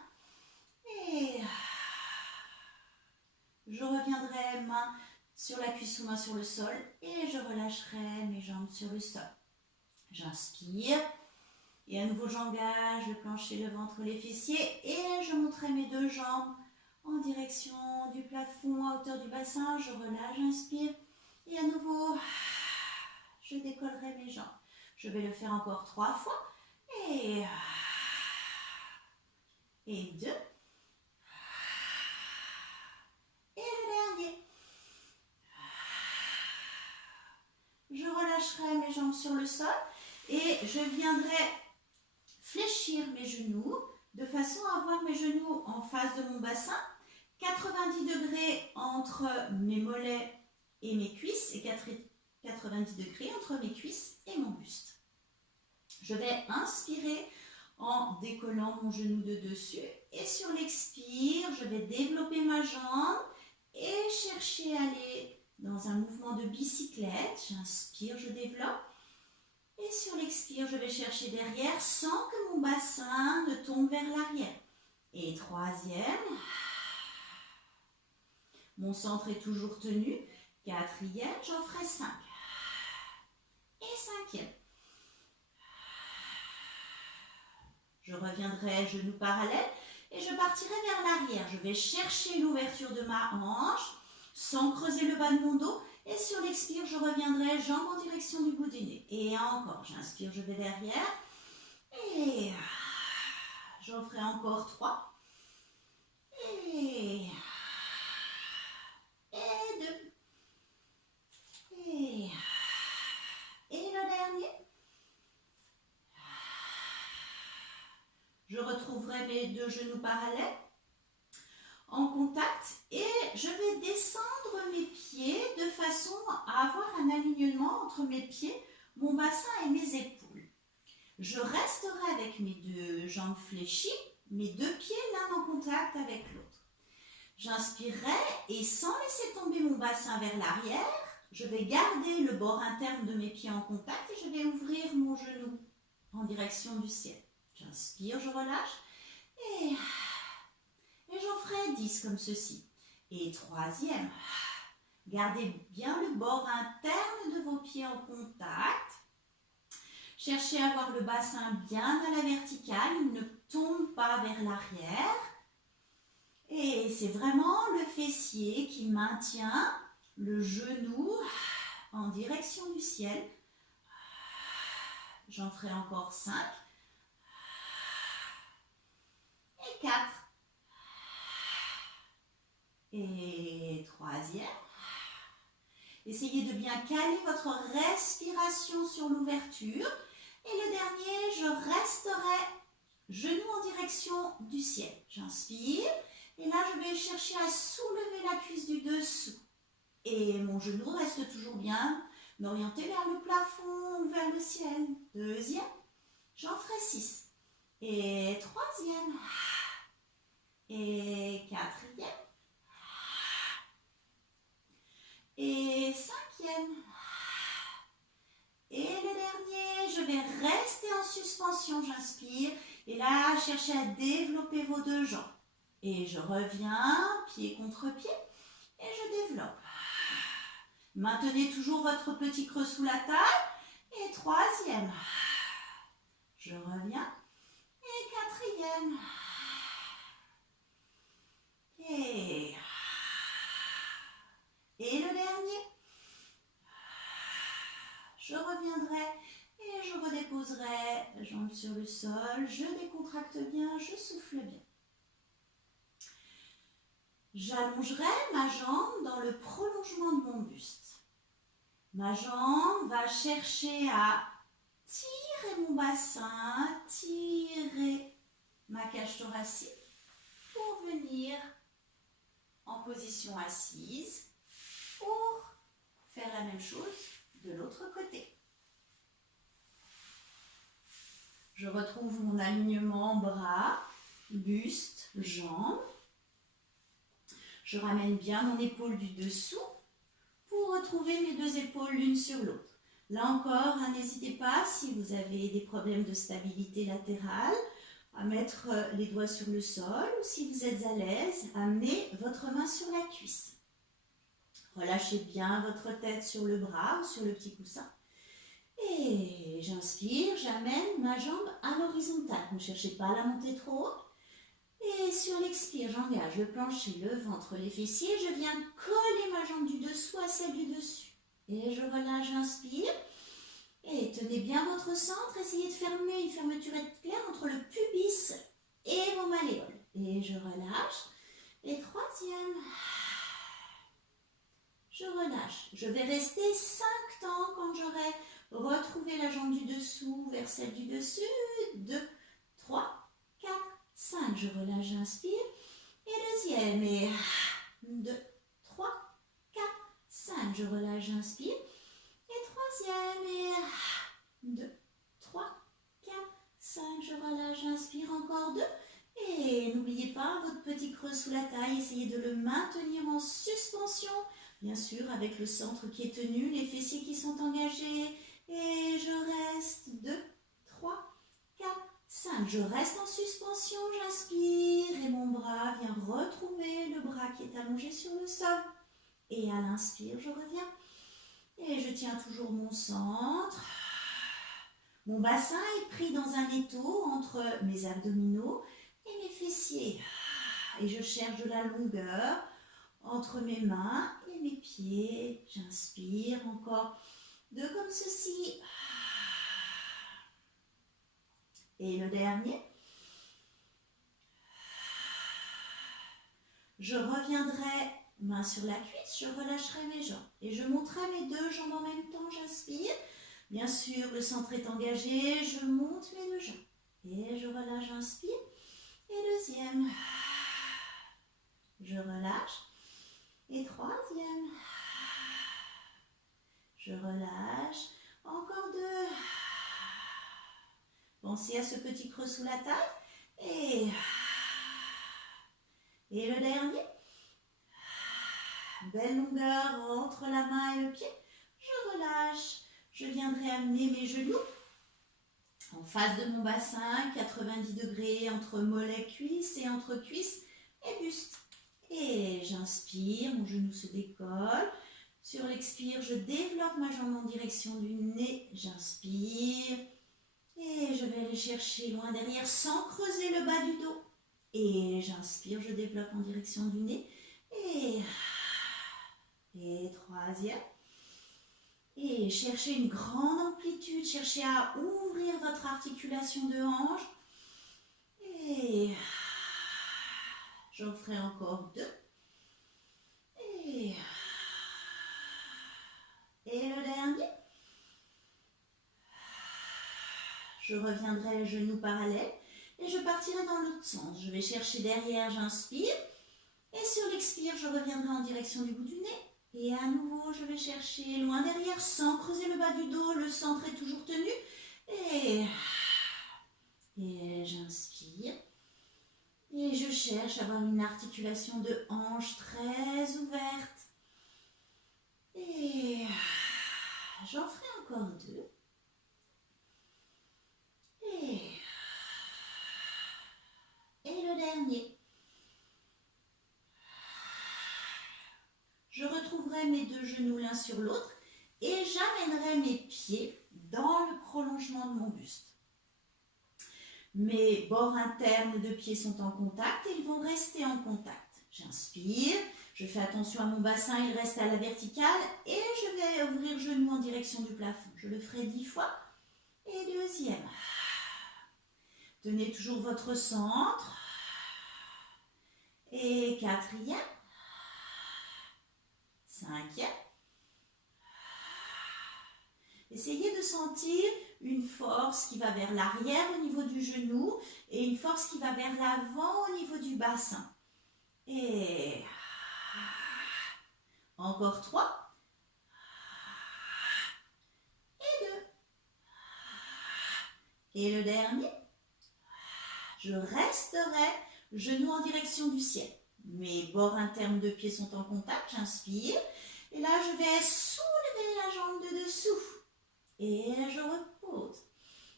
Et je reviendrai main sur la cuisse ou main sur le sol. Et je relâcherai mes jambes sur le sol. J'inspire. Et à nouveau, j'engage le plancher, le ventre, les fessiers. Et je monterai mes 2 jambes en direction du plafond à hauteur du bassin. Je relâche, j'inspire. Et à nouveau, je décollerai mes jambes. Je vais le faire encore 3 fois. Et 2. Et le dernier. Je relâcherai mes jambes sur le sol et je viendrai fléchir mes genoux de façon à avoir mes genoux en face de mon bassin, 90 degrés entre mes mollets et mes cuisses et 90 degrés entre mes cuisses et mon buste. Je vais inspirer en décollant mon genou de dessus et sur l'expire, je vais développer ma jambe et chercher à aller dans un mouvement de bicyclette. J'inspire, je développe. Et sur l'expire, je vais chercher derrière sans que mon bassin ne tombe vers l'arrière. Et troisième. Mon centre est toujours tenu. Quatrième, j'en ferai 5. Et cinquième. Je reviendrai genoux parallèles et je partirai vers l'arrière. Je vais chercher l'ouverture de ma hanche sans creuser le bas de mon dos. Et sur l'expire, je reviendrai jambes en direction du bout du nez. Et encore, j'inspire, je vais derrière. Et j'en ferai encore 3. Et 2. Et le dernier. Je retrouverai mes 2 genoux parallèles en contact et je vais descendre mes pieds de façon à avoir un alignement entre mes pieds, mon bassin et mes épaules. Je resterai avec mes 2 jambes fléchies, mes 2 pieds l'un en contact avec l'autre. J'inspirerai et sans laisser tomber mon bassin vers l'arrière, je vais garder le bord interne de mes pieds en contact et je vais ouvrir mon genou en direction du ciel. J'inspire, je relâche et j'en ferai 10 comme ceci. Et troisième, gardez bien le bord interne de vos pieds en contact. Cherchez à avoir le bassin bien à la verticale, il ne tombe pas vers l'arrière. Et c'est vraiment le fessier qui maintient le genou en direction du ciel. J'en ferai encore 5. Et 4. Et troisième. Essayez de bien caler votre respiration sur l'ouverture. Et le dernier, je resterai genou en direction du ciel. J'inspire. Et là, je vais chercher à soulever la cuisse du dessous. Et mon genou reste toujours bien m'orienter vers le plafond ou vers le ciel. Deuxième. J'en ferai 6. Et troisième. Et quatrième. Et cinquième. Et le dernier, je vais rester en suspension, j'inspire. Et là, cherchez à développer vos 2 jambes. Et je reviens, pied contre pied, et je développe. Maintenez toujours votre petit creux sous la taille. Et troisième. Je reviens. Et quatrième. Et le dernier. Je reviendrai et je redéposerai jambes sur le sol. Je décontracte bien, je souffle bien. J'allongerai ma jambe dans le prolongement de mon buste. Ma jambe va chercher à tirer mon bassin, tirer ma cage thoracique pour venir en position assise pour faire la même chose de l'autre côté. Je retrouve mon alignement bras, buste, jambes. Je ramène bien mon épaule du dessous pour retrouver mes 2 épaules l'une sur l'autre. Là encore, n'hésitez pas, si vous avez des problèmes de stabilité latérale, à mettre les doigts sur le sol, ou si vous êtes à l'aise, amenez votre main sur la cuisse. Relâchez bien votre tête sur le bras ou sur le petit coussin. Et j'inspire, j'amène ma jambe à l'horizontale. Ne cherchez pas à la monter trop haut. Et sur l'expire, j'engage le plancher, le ventre, les fessiers. Je viens coller ma jambe du dessous à celle du dessus. Et je relâche, j'inspire. Et tenez bien votre centre. Essayez de fermer une fermeture éclair entre le pubis et vos malléoles. Et je relâche. Et troisième. Je relâche. Je vais rester 5 temps quand j'aurai retrouvé la jambe du dessous vers celle du dessus. 2, 3, 4, 5. Je relâche, j'inspire. Et deuxième. Et 2, 3, 4, 5. Je relâche, j'inspire. Et troisième. Et 2, 3, 4, 5. Je relâche, j'inspire. Encore 2. Et n'oubliez pas votre petit creux sous la taille. Essayez de le maintenir en suspension. Bien sûr, avec le centre qui est tenu, les fessiers qui sont engagés. Et je reste 2, 3, 4, 5. Je reste en suspension, j'inspire et mon bras vient retrouver le bras qui est allongé sur le sol. Et à l'inspire, je reviens. Et je tiens toujours mon centre. Mon bassin est pris dans un étau entre mes abdominaux et mes fessiers. Et je cherche de la longueur entre mes mains et mes pieds. J'inspire encore 2 comme ceci. Et le dernier. Je reviendrai main sur la cuisse, je relâcherai mes jambs. Et je monterai mes 2 jambes en même temps, j'inspire. Bien sûr, le centre est engagé, je monte mes 2 jambes. Et je relâche, j'inspire. Et deuxième. Je relâche. Et troisième. Je relâche. Encore 2. Pensez à ce petit creux sous la taille. Et le dernier. Belle longueur entre la main et le pied. Je relâche. Je viendrai amener mes genoux en face de mon bassin, 90 degrés entre mollet, cuisse et entre cuisse et buste. Et j'inspire, mon genou se décolle. Sur l'expire, je développe ma jambe en direction du nez. J'inspire. Et je vais aller chercher loin derrière sans creuser le bas du dos. Et j'inspire, je développe en direction du nez. Et troisième. Et cherchez une grande amplitude. Cherchez à ouvrir votre articulation de hanche. Et j'en ferai encore 2. Et le dernier. Je reviendrai genoux parallèles et je partirai dans l'autre sens. Je vais chercher derrière, j'inspire. Et sur l'expire, je reviendrai en direction du bout du nez. Et à nouveau, je vais chercher loin derrière sans creuser le bas du dos. Le centre est toujours tenu. Et j'inspire. Et je cherche à avoir une articulation de hanche très ouverte. Et j'en ferai encore 2. Et le dernier. Je retrouverai mes 2 genoux l'un sur l'autre et j'amènerai mes pieds dans le prolongement de mon buste. Mes bords internes de pieds sont en contact et ils vont rester en contact. J'inspire, je fais attention à mon bassin, il reste à la verticale et je vais ouvrir genou en direction du plafond. Je le ferai 10 fois. Et deuxième. Tenez toujours votre centre. Et quatrième. Cinquième. Essayez de sentir une force qui va vers l'arrière au niveau du genou et une force qui va vers l'avant au niveau du bassin. Et encore 3. Et 2. Et le dernier. Je resterai genou en direction du ciel. Mes bords internes de pieds sont en contact, j'inspire. Et là, je vais soulever la jambe de dessous. Et je repose.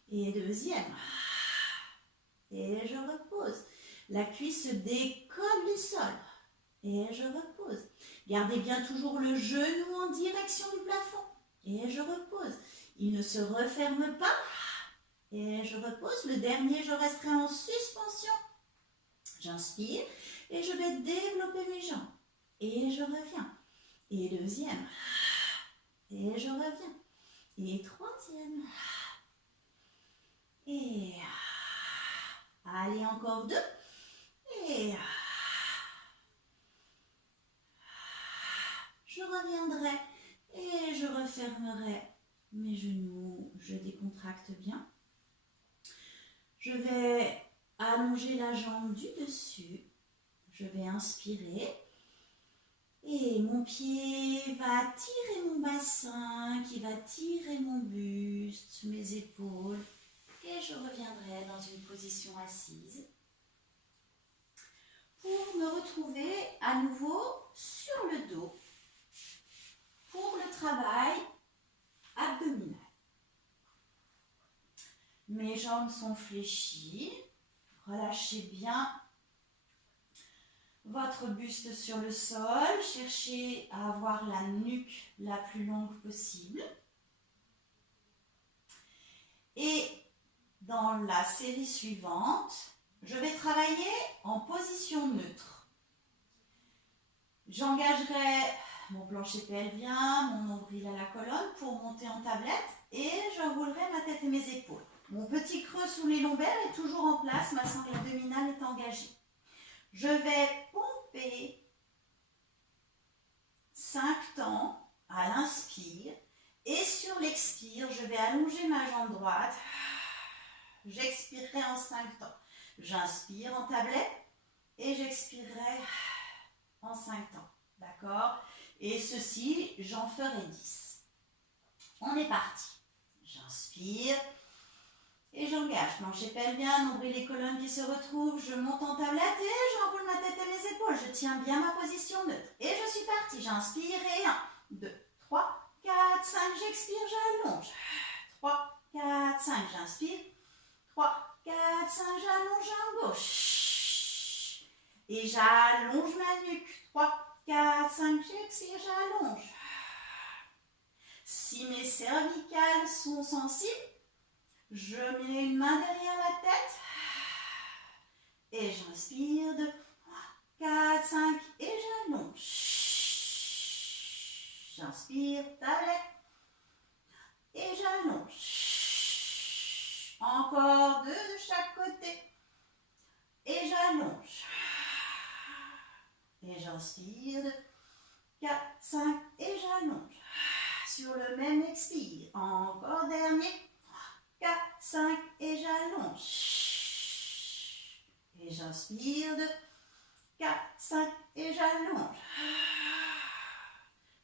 Et deuxième. Et je repose. La cuisse se décolle du sol. Et je repose. Gardez bien toujours le genou en direction du plafond. Et je repose. Il ne se referme pas. Et je repose. Le dernier, je resterai en suspension. J'inspire et je vais développer mes jambes. Et je reviens. Et deuxième. Et je reviens. Et troisième. Et allez, encore 2. Et je reviendrai et je refermerai mes genoux. Je décontracte bien. Je vais allonger la jambe du dessus. Je vais inspirer. Et mon pied va tirer mon bassin, qui va tirer mon buste, mes épaules. Et je reviendrai dans une position assise pour me retrouver à nouveau sur le dos. pour le travail abdominal. Mes jambes sont fléchies. Relâchez bien votre buste sur le sol. Cherchez à avoir la nuque la plus longue possible. Et dans la série suivante, je vais travailler en position neutre. J'engagerai mon plancher pelvien, mon nombril à la colonne pour monter en tablette et j'enroulerai ma tête et mes épaules. Mon petit creux sous les lombaires est toujours en place, ma sangle abdominale est engagée. Je vais pomper 5 temps à l'inspire et sur l'expire, je vais allonger ma jambe droite. J'expirerai en 5 temps. J'inspire en tablette et j'expirerai en 5 temps. D'accord? Et ceci, j'en ferai 10. On est parti. J'inspire et j'engage. Plancher pelvien, nombril et colonne qui se retrouvent. Je monte en tablette et j'enroule ma tête et mes épaules. Je tiens bien ma position neutre. Et je suis partie. J'inspire et 1, 2, 3, 4, 5. J'expire, j'allonge. 3, 4, 5. J'inspire. 3, 4, 5. J'allonge en gauche. Et j'allonge ma nuque. 3, 4, 5. J'expire, j'allonge. Si mes cervicales sont sensibles, je mets une main derrière la tête et j'inspire de 3, 4, 5 et j'allonge. J'inspire, tablette et j'allonge. Encore 2 de chaque côté et j'allonge. Et j'inspire de 4, 5 et j'allonge. Sur le même expire, encore dernier. 4, 5 et j'allonge. Et j'inspire de 4, 5 et j'allonge.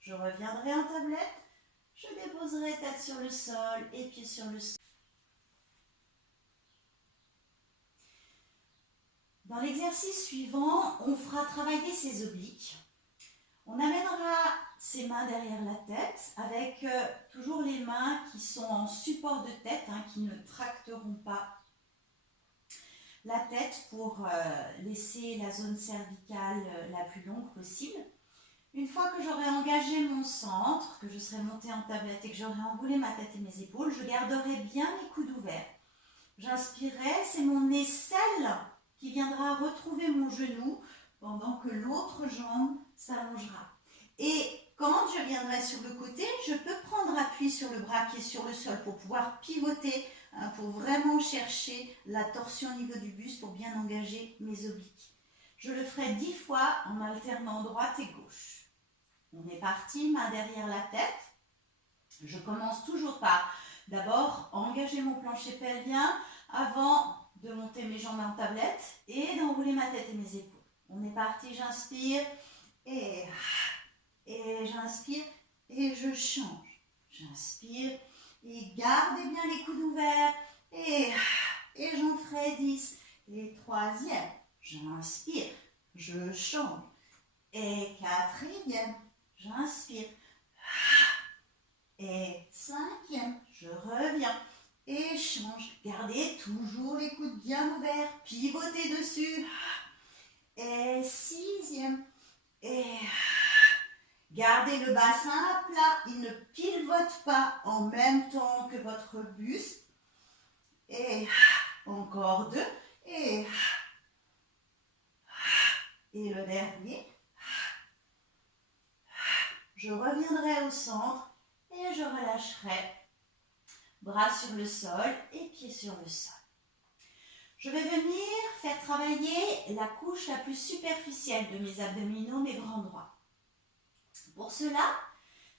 Je reviendrai en tablette. Je déposerai tête sur le sol et pieds sur le sol. Dans l'exercice suivant, on fera travailler ses obliques. On amènera ses mains derrière la tête avec toujours les mains qui sont en support de tête, qui ne tracteront pas la tête pour laisser la zone cervicale la plus longue possible. Une fois que j'aurai engagé mon centre, que je serai montée en tablette et que j'aurai enroulé ma tête et mes épaules, je garderai bien mes coudes ouverts. J'inspirerai, c'est mon aisselle qui viendra retrouver mon genou pendant que l'autre jambe s'allongera. Et quand je viendrai sur le côté, je peux prendre appui sur le bras qui est sur le sol pour pouvoir pivoter, pour vraiment chercher la torsion au niveau du buste pour bien engager mes obliques. Je le ferai 10 fois en alternant droite et gauche. On est parti, main derrière la tête. Je commence toujours par d'abord engager mon plancher pelvien avant de monter mes jambes en tablette et d'enrouler ma tête et mes épaules. On est parti, j'inspire et j'inspire et je change. J'inspire et gardez bien les coudes ouverts et j'en ferai 10. Et troisième, j'inspire, je change. Et quatrième, j'inspire. Et cinquième, je reviens et change. Gardez toujours les coudes bien ouverts, pivotez dessus. Et sixième, et gardez le bassin à plat, il ne pivote pas en même temps que votre buste. Et encore 2, et le dernier. Je reviendrai au centre et je relâcherai. Bras sur le sol et pieds sur le sol. Je vais venir faire travailler la couche la plus superficielle de mes abdominaux, mes bras droits. Pour cela,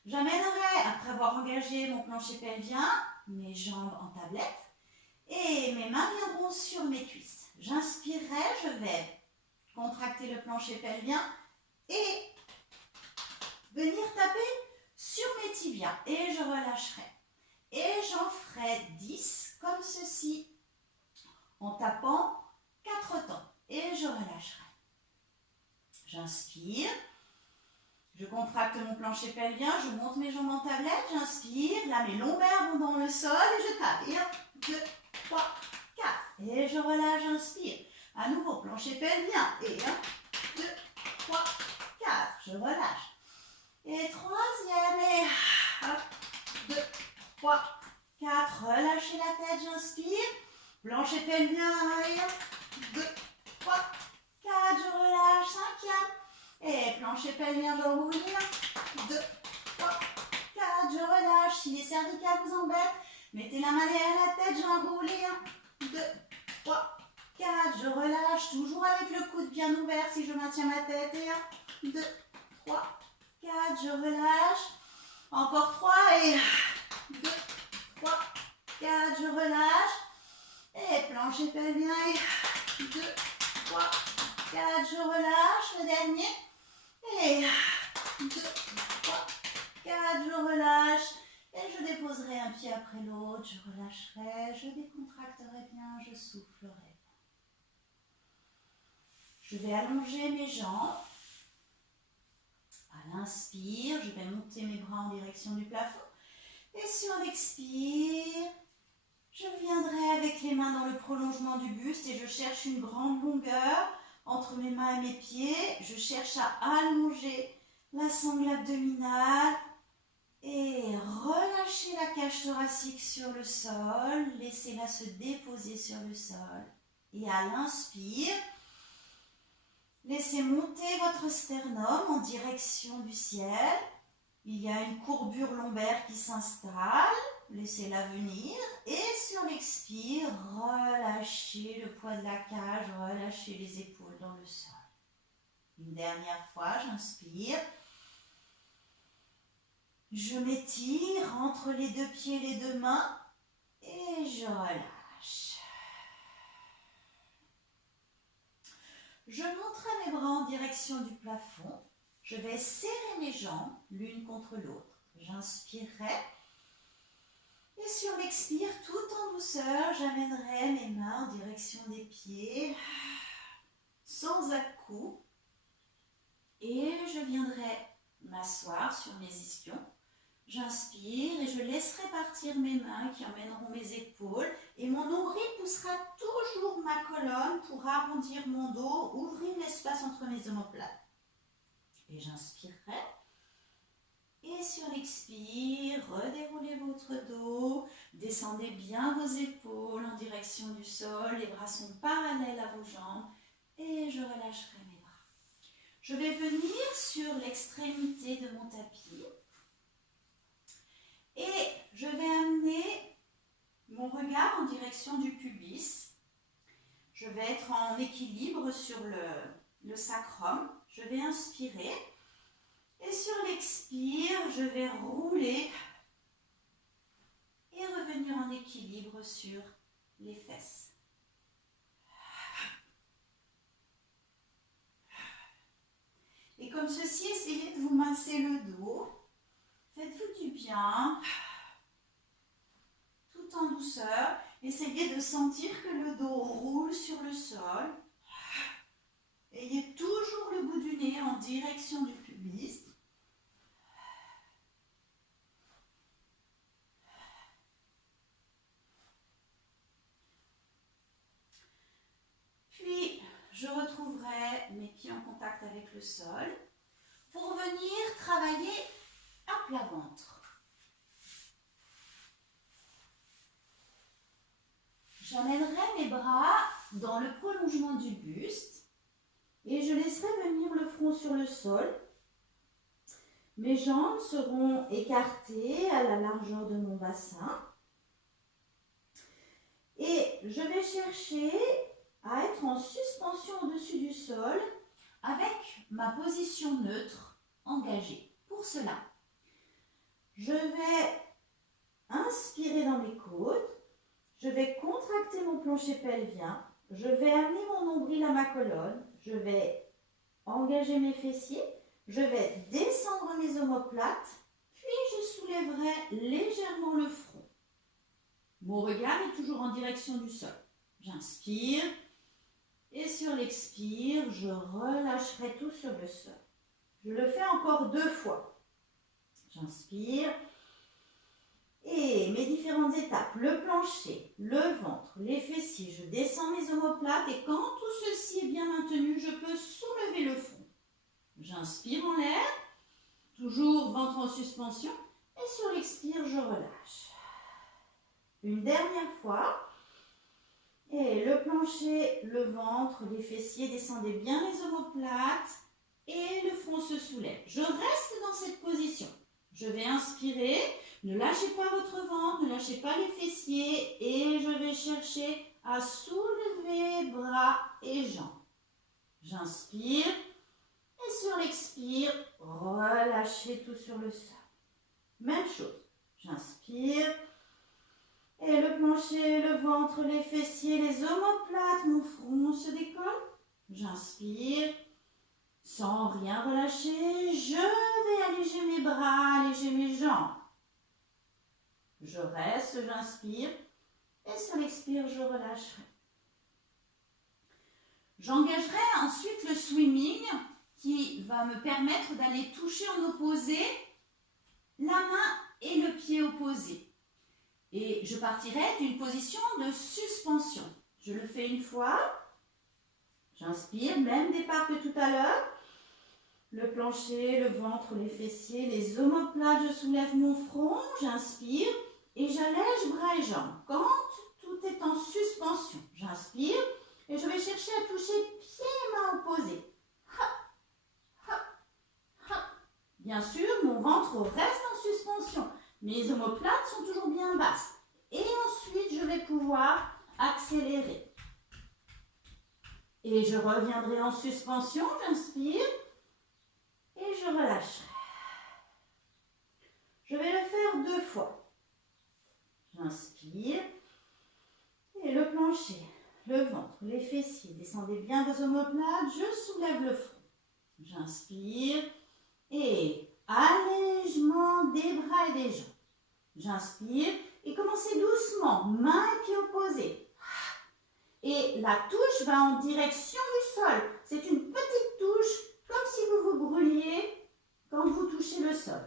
j'amènerai, après avoir engagé mon plancher pelvien, mes jambes en tablette et mes mains viendront sur mes cuisses. J'inspirerai, je vais contracter le plancher pelvien et venir taper sur mes tibias et je relâcherai. Et j'en ferai 10 comme ceci en tapant 4 temps et je relâcherai. J'inspire, Je contracte mon plancher pelvien, je monte mes jambes en tablette, j'inspire, là mes lombaires vont dans le sol et je tape. Et 1, 2, 3, 4. Et je relâche, j'inspire. À nouveau, plancher pelvien. Et 1, 2, 3, 4. Je relâche. Et troisième. Et 1, 2, 3, 4. Relâchez la tête, j'inspire. Plancher pelvien. Et 1, 2, 3, 4. Je relâche. Cinquième. Et plancher pelvien, je roule. 1, 2, 3, 4. Je relâche. Si les cervicales vous embêtent, mettez la main derrière la tête, j'enroule. 1, 2, 3, 4. Je relâche. Toujours avec le coude bien ouvert si je maintiens ma tête. Et 1, 2, 3, 4. Je relâche. Encore 3. Et 2, 3, 4. Je relâche. Et plancher pelvien. Et 2, 3, 4. Je relâche. Le dernier. Et 2, 3, 4, je relâche. Et je déposerai un pied après l'autre. Je relâcherai, je décontracterai bien, je soufflerai. Je vais allonger mes jambes. À l'inspire, je vais monter mes bras en direction du plafond. Et sur l'expire, je viendrai avec les mains dans le prolongement du buste et je cherche une grande longueur. Entre mes mains et mes pieds, je cherche à allonger la sangle abdominale et relâcher la cage thoracique sur le sol. Laissez-la se déposer sur le sol. Et à l'inspire, laissez monter votre sternum en direction du ciel. Il y a une courbure lombaire qui s'installe. Laissez-la venir. Et sur l'expire, relâchez le poids de la cage, relâchez les épaules dans le sol. Une dernière fois, j'inspire. Je m'étire entre les deux pieds, les deux mains. Et je relâche. Je monterai mes bras en direction du plafond. Je vais serrer mes jambes l'une contre l'autre. J'inspirerai. Et sur l'expire, tout en douceur, j'amènerai mes mains en direction des pieds, sans à-coups. Et je viendrai m'asseoir sur mes ischions. J'inspire et je laisserai partir mes mains qui emmèneront mes épaules. Et mon nombril poussera toujours ma colonne pour arrondir mon dos, ouvrir l'espace entre mes omoplates. Et j'inspirerai. Et sur l'expire, redéroulez votre dos, descendez bien vos épaules en direction du sol, les bras sont parallèles à vos jambes et je relâcherai mes bras. Je vais venir sur l'extrémité de mon tapis et je vais amener mon regard en direction du pubis. Je vais être en équilibre sur le sacrum. Je vais inspirer. Et sur l'expire, je vais rouler et revenir en équilibre sur les fesses. Et comme ceci, essayez de vous masser le dos. Faites-vous du bien, tout en douceur. Essayez de sentir que le dos roule sur le sol. Ayez toujours le bout du nez en direction du pubis. Puis, je retrouverai mes pieds en contact avec le sol pour venir travailler à plat ventre. J'amènerai mes bras dans le prolongement du buste et je laisserai venir le front sur le sol. Mes jambes seront écartées à la largeur de mon bassin. Et je vais chercher à être en suspension au-dessus du sol avec ma position neutre engagée. Pour cela, je vais inspirer dans mes côtes, je vais contracter mon plancher pelvien, je vais amener mon nombril à ma colonne, je vais engager mes fessiers, je vais descendre mes omoplates, puis je soulèverai légèrement le front. Mon regard est toujours en direction du sol. J'inspire et sur l'expire, je relâcherai tout sur le sol. Je le fais encore 2 fois. J'inspire. Et mes différentes étapes, le plancher, le ventre, les fessiers, je descends mes omoplates et quand tout ceci est bien maintenu, je peux soulever le front. J'inspire en l'air, toujours ventre en suspension et sur l'expire, je relâche. Une dernière fois. Et le plancher, le ventre, les fessiers, descendez bien les omoplates et le front se soulève. Je reste dans cette position. Je vais inspirer, ne lâchez pas votre ventre, ne lâchez pas les fessiers et je vais chercher à soulever bras et jambes. J'inspire et sur l'expire, relâchez tout sur le sol. Même chose, j'inspire. Et le plancher, le ventre, les fessiers, les omoplates, mon front se décolle. J'inspire. Sans rien relâcher, je vais alléger mes bras, alléger mes jambes. Je reste, j'inspire. Et sur l'expire, je relâcherai. J'engagerai ensuite le swimming qui va me permettre d'aller toucher en opposé la main et le pied opposé. Et je partirai d'une position de suspension. Je le fais une fois. J'inspire, même départ que tout à l'heure. Le plancher, le ventre, les fessiers, les omoplates, je soulève mon front. J'inspire et j'allège bras et jambes. Quand tout est en suspension, j'inspire et je vais chercher à toucher pieds et mains opposés. Bien sûr, mon ventre reste en suspension. Mes omoplates sont toujours bien basses. Et ensuite, je vais pouvoir accélérer. Et je reviendrai en suspension. J'inspire. Et je relâcherai. Je vais le faire 2 fois. J'inspire. Et le plancher, le ventre, les fessiers. Descendez bien vos omoplates. Je soulève le front. J'inspire. Et allègement des bras et des jambes. J'inspire et commencez doucement, mains et pieds opposés. Et la touche va en direction du sol. C'est une petite touche, comme si vous vous brûliez quand vous touchez le sol.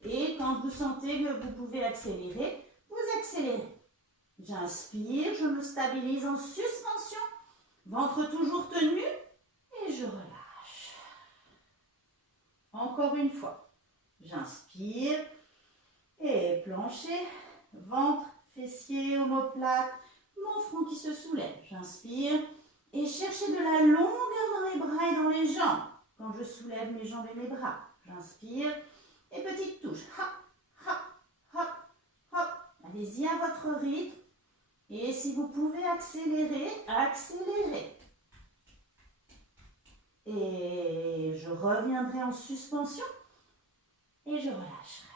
Et quand vous sentez que vous pouvez accélérer, vous accélérez. J'inspire, je me stabilise en suspension, ventre toujours tenu et je relâche. Encore une fois, j'inspire et plancher, ventre, fessiers, omoplate, mon front qui se soulève. J'inspire et cherchez de la longueur dans les bras et dans les jambes. Quand je soulève mes jambes et mes bras, j'inspire et petite touche. Hop, hop, hop, hop. Allez-y à votre rythme et si vous pouvez accélérer, accélérez. Et je reviendrai en suspension et je relâcherai.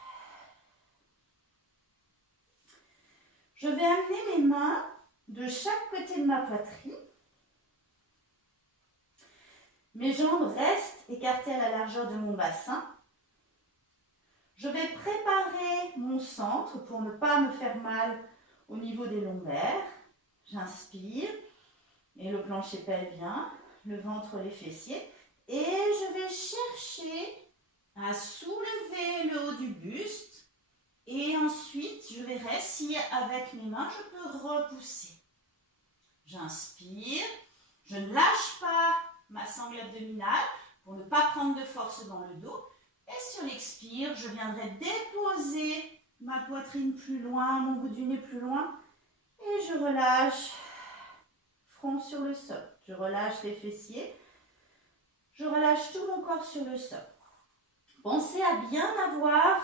Je vais amener mes mains de chaque côté de ma poitrine. Mes jambes restent écartées à la largeur de mon bassin. Je vais préparer mon centre pour ne pas me faire mal au niveau des lombaires. J'inspire et le plancher pelvien, le ventre, les fessiers. Et je vais chercher à soulever le haut du buste. Et ensuite, je verrai si avec mes mains, je peux repousser. J'inspire. Je ne lâche pas ma sangle abdominale pour ne pas prendre de force dans le dos. Et sur l'expire, je viendrai déposer ma poitrine plus loin, mon bout du nez plus loin. Et je relâche, front sur le sol. Je relâche les fessiers. Je relâche tout mon corps sur le sol. Pensez à bien avoir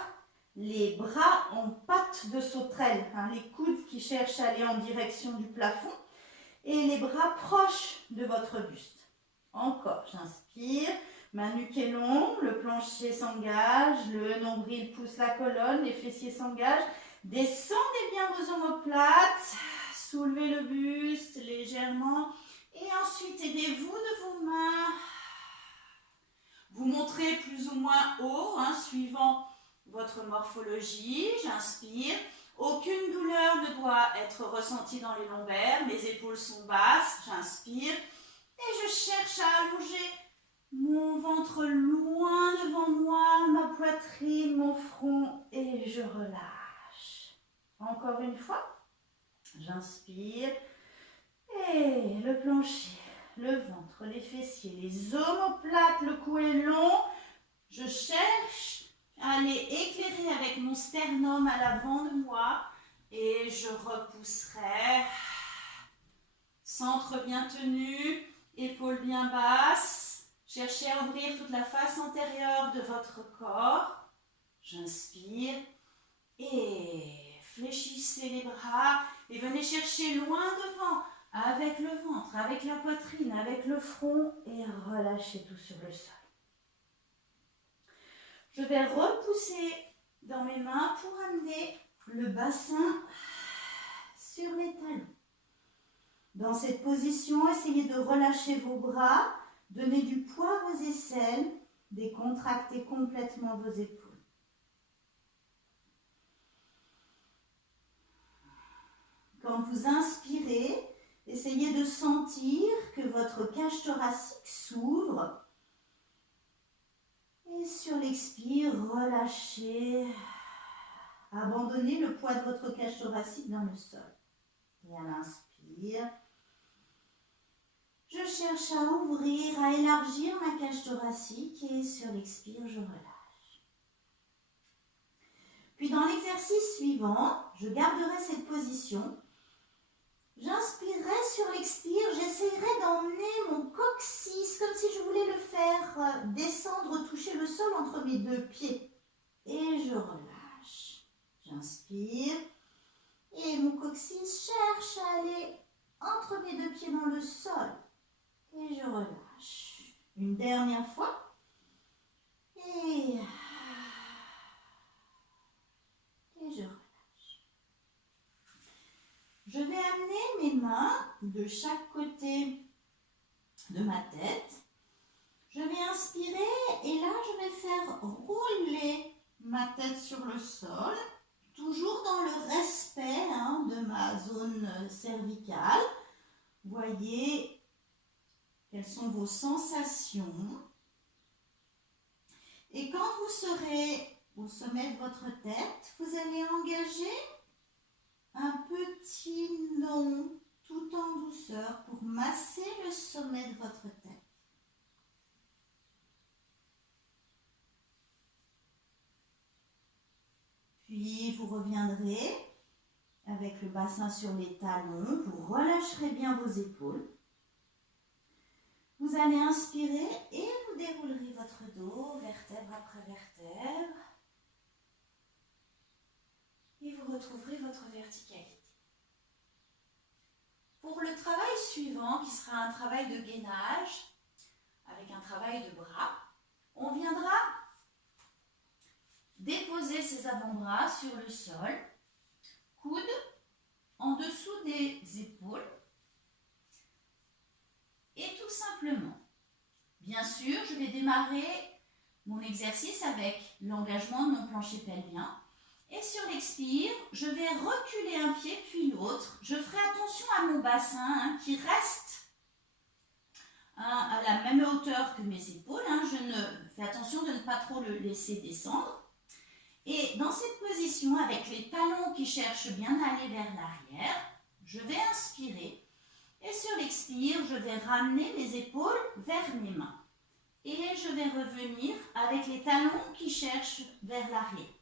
les bras en patte de sauterelle, les coudes qui cherchent à aller en direction du plafond et les bras proches de votre buste. Encore, j'inspire, ma nuque est longue, le plancher s'engage, le nombril pousse la colonne, les fessiers s'engagent. Descendez bien vos omoplates, soulevez le buste légèrement et ensuite aidez-vous de vos mains. Vous montrez plus ou moins haut, suivant votre morphologie. J'inspire. Aucune douleur ne doit être ressentie dans les lombaires. Mes épaules sont basses. J'inspire. Et je cherche à allonger Mon ventre loin devant moi, ma poitrine, mon front et je relâche. Encore une fois, j'inspire et le plancher, le ventre, les fessiers, les omoplates, le cou est long. Je cherche à aller éclairer avec mon sternum à l'avant de moi et je repousserai. Centre bien tenu, épaules bien basses. Cherchez à ouvrir toute la face antérieure de votre corps. J'inspire et fléchissez les bras et venez chercher loin devant avec le ventre, avec la poitrine, avec le front et relâchez tout sur le sol. Je vais repousser dans mes mains pour amener le bassin sur les talons. Dans cette position, essayez de relâcher vos bras, donnez du poids à vos aisselles, décontractez complètement vos épaules. Quand vous inspirez, essayez de sentir que votre cage thoracique s'ouvre. Et sur l'expire, relâchez, abandonnez le poids de votre cage thoracique dans le sol. Et à l'inspire, je cherche à ouvrir, à élargir ma cage thoracique et sur l'expire, je relâche. Puis dans l'exercice suivant, je garderai cette position. J'inspirerai sur l'expire, j'essayerai d'emmener mon coccyx comme si je voulais le faire descendre, toucher le sol entre mes deux pieds. Et je relâche. J'inspire et mon coccyx cherche à aller entre mes deux pieds dans le sol. Et je relâche. Une dernière fois. Et je relâche. Je vais amener mes mains de chaque côté de ma tête. Je vais inspirer et là, je vais faire rouler ma tête sur le sol, toujours dans le respect de ma zone cervicale. Voyez quelles sont vos sensations. Et quand vous serez au sommet de votre tête, vous allez engager un petit nom tout en douceur pour masser le sommet de votre tête. Puis vous reviendrez avec le bassin sur les talons, vous relâcherez bien vos épaules. Vous allez inspirer et vous déroulerez votre dos, vertèbre après vertèbre. Et vous retrouverez votre verticalité. Pour le travail suivant, qui sera un travail de gainage, avec un travail de bras, on viendra déposer ses avant-bras sur le sol, coude en dessous des épaules, et tout simplement. Bien sûr, je vais démarrer mon exercice avec l'engagement de mon plancher pelvien. Et sur l'expire, je vais reculer un pied puis l'autre. Je ferai attention à mon bassin qui reste à la même hauteur que mes épaules. Je fais attention de ne pas trop le laisser descendre. Et dans cette position, avec les talons qui cherchent bien à aller vers l'arrière, je vais inspirer. Et sur l'expire, je vais ramener mes épaules vers mes mains. Et je vais revenir avec les talons qui cherchent vers l'arrière.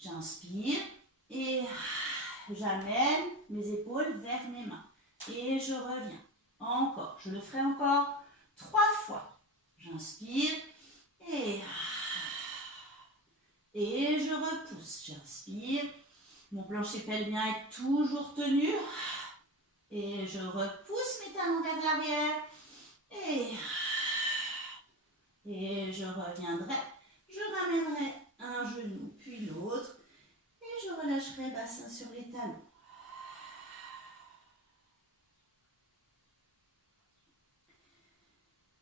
J'inspire et j'amène mes épaules vers mes mains. Et je reviens. Encore. Je le ferai encore 3 fois. J'inspire et je repousse. J'inspire. Mon plancher pelvien est toujours tenu. Et je repousse mes talons vers l'arrière. Et je reviendrai. Je ramènerai un genou puis l'autre. Et je relâcherai bassin sur les talons.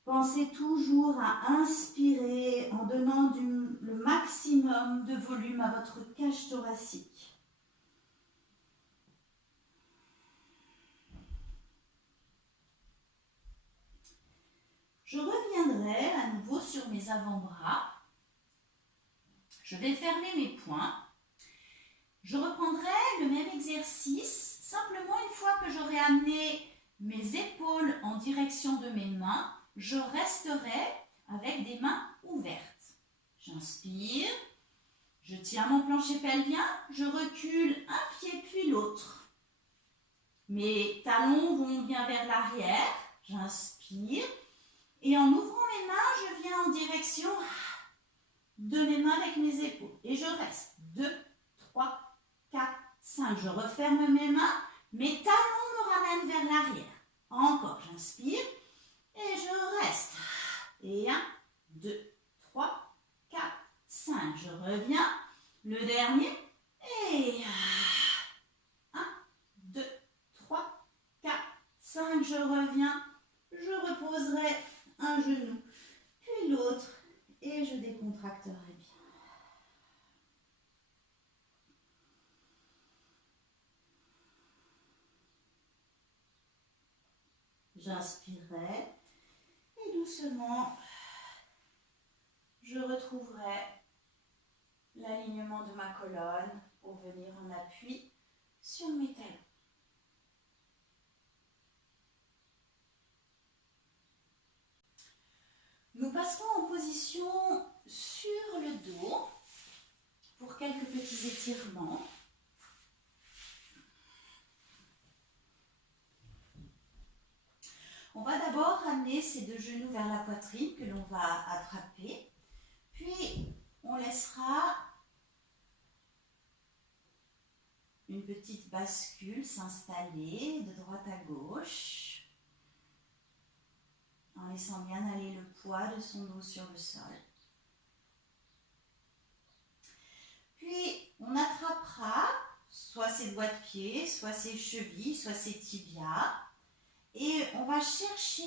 Pensez toujours à inspirer en donnant le maximum de volume à votre cage thoracique. Je reviendrai m'étendrai à nouveau sur mes avant-bras. Je vais fermer mes poings. Je reprendrai le même exercice, simplement une fois que j'aurai amené mes épaules en direction de mes mains, je resterai avec des mains ouvertes. J'inspire, je tiens mon plancher pelvien, je recule un pied puis l'autre. Mes talons vont bien vers l'arrière, j'inspire et en ouvrant mes mains, je viens en direction de mes mains avec mes épaules et je reste 2, 3, 4, 5. Je referme mes mains, mes talons me ramènent vers l'arrière. Encore, j'inspire et je reste. Et 1, 2, 3, 4, 5. Je reviens. Le dernier. Et 1, 2, 3, 4, 5. Je reviens. Je reposerai un genou, puis l'autre. Et je décontracterai bien. J'inspirerai et doucement, je retrouverai l'alignement de ma colonne pour venir en appui sur mes talons. Nous passerons en position sur le dos pour quelques petits étirements. On va d'abord ramener ces deux genoux vers la poitrine que l'on va attraper. Puis, on laissera une petite bascule s'installer de droite à gauche, en laissant bien aller le poids de son dos sur le sol. Puis, on attrapera soit ses doigts de pied, soit ses chevilles, soit ses tibias. Et on va chercher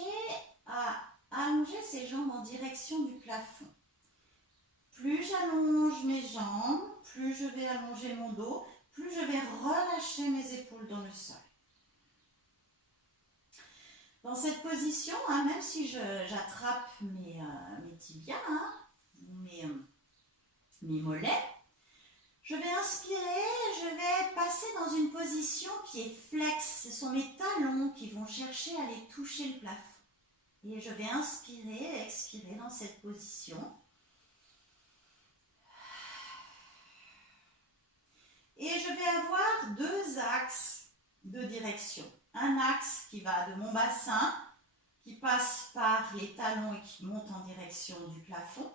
à allonger ses jambes en direction du plafond. Plus j'allonge mes jambes, plus je vais allonger mon dos, plus je vais relâcher mes épaules dans le sol. Dans cette position, même si j'attrape mes tibias, mes mollets, je vais inspirer, je vais passer dans une position qui est flex. Ce sont mes talons qui vont chercher à aller toucher le plafond. Et je vais inspirer et expirer dans cette position. Et je vais avoir deux axes de direction. Un axe qui va de mon bassin, qui passe par les talons et qui monte en direction du plafond.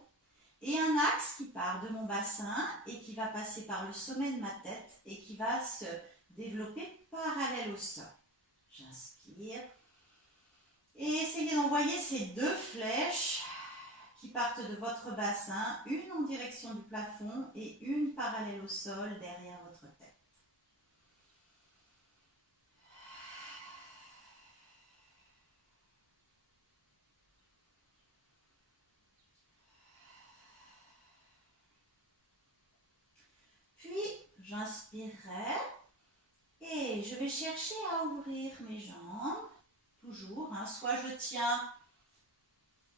Et un axe qui part de mon bassin et qui va passer par le sommet de ma tête et qui va se développer parallèle au sol. J'inspire. Et essayez d'envoyer ces deux flèches qui partent de votre bassin, une en direction du plafond et une parallèle au sol derrière votre tête. J'inspirerai et je vais chercher à ouvrir mes jambes, toujours, soit je tiens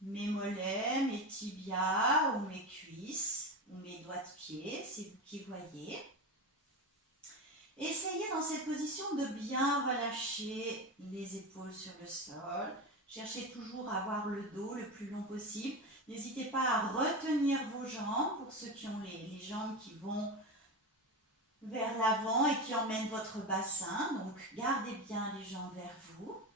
mes mollets, mes tibias ou mes cuisses ou mes doigts de pied, c'est vous qui voyez. Essayez dans cette position de bien relâcher les épaules sur le sol. Cherchez toujours à avoir le dos le plus long possible. N'hésitez pas à retenir vos jambes pour ceux qui ont les jambes qui vont vers l'avant et qui emmène votre bassin. Donc, gardez bien les jambes vers vous.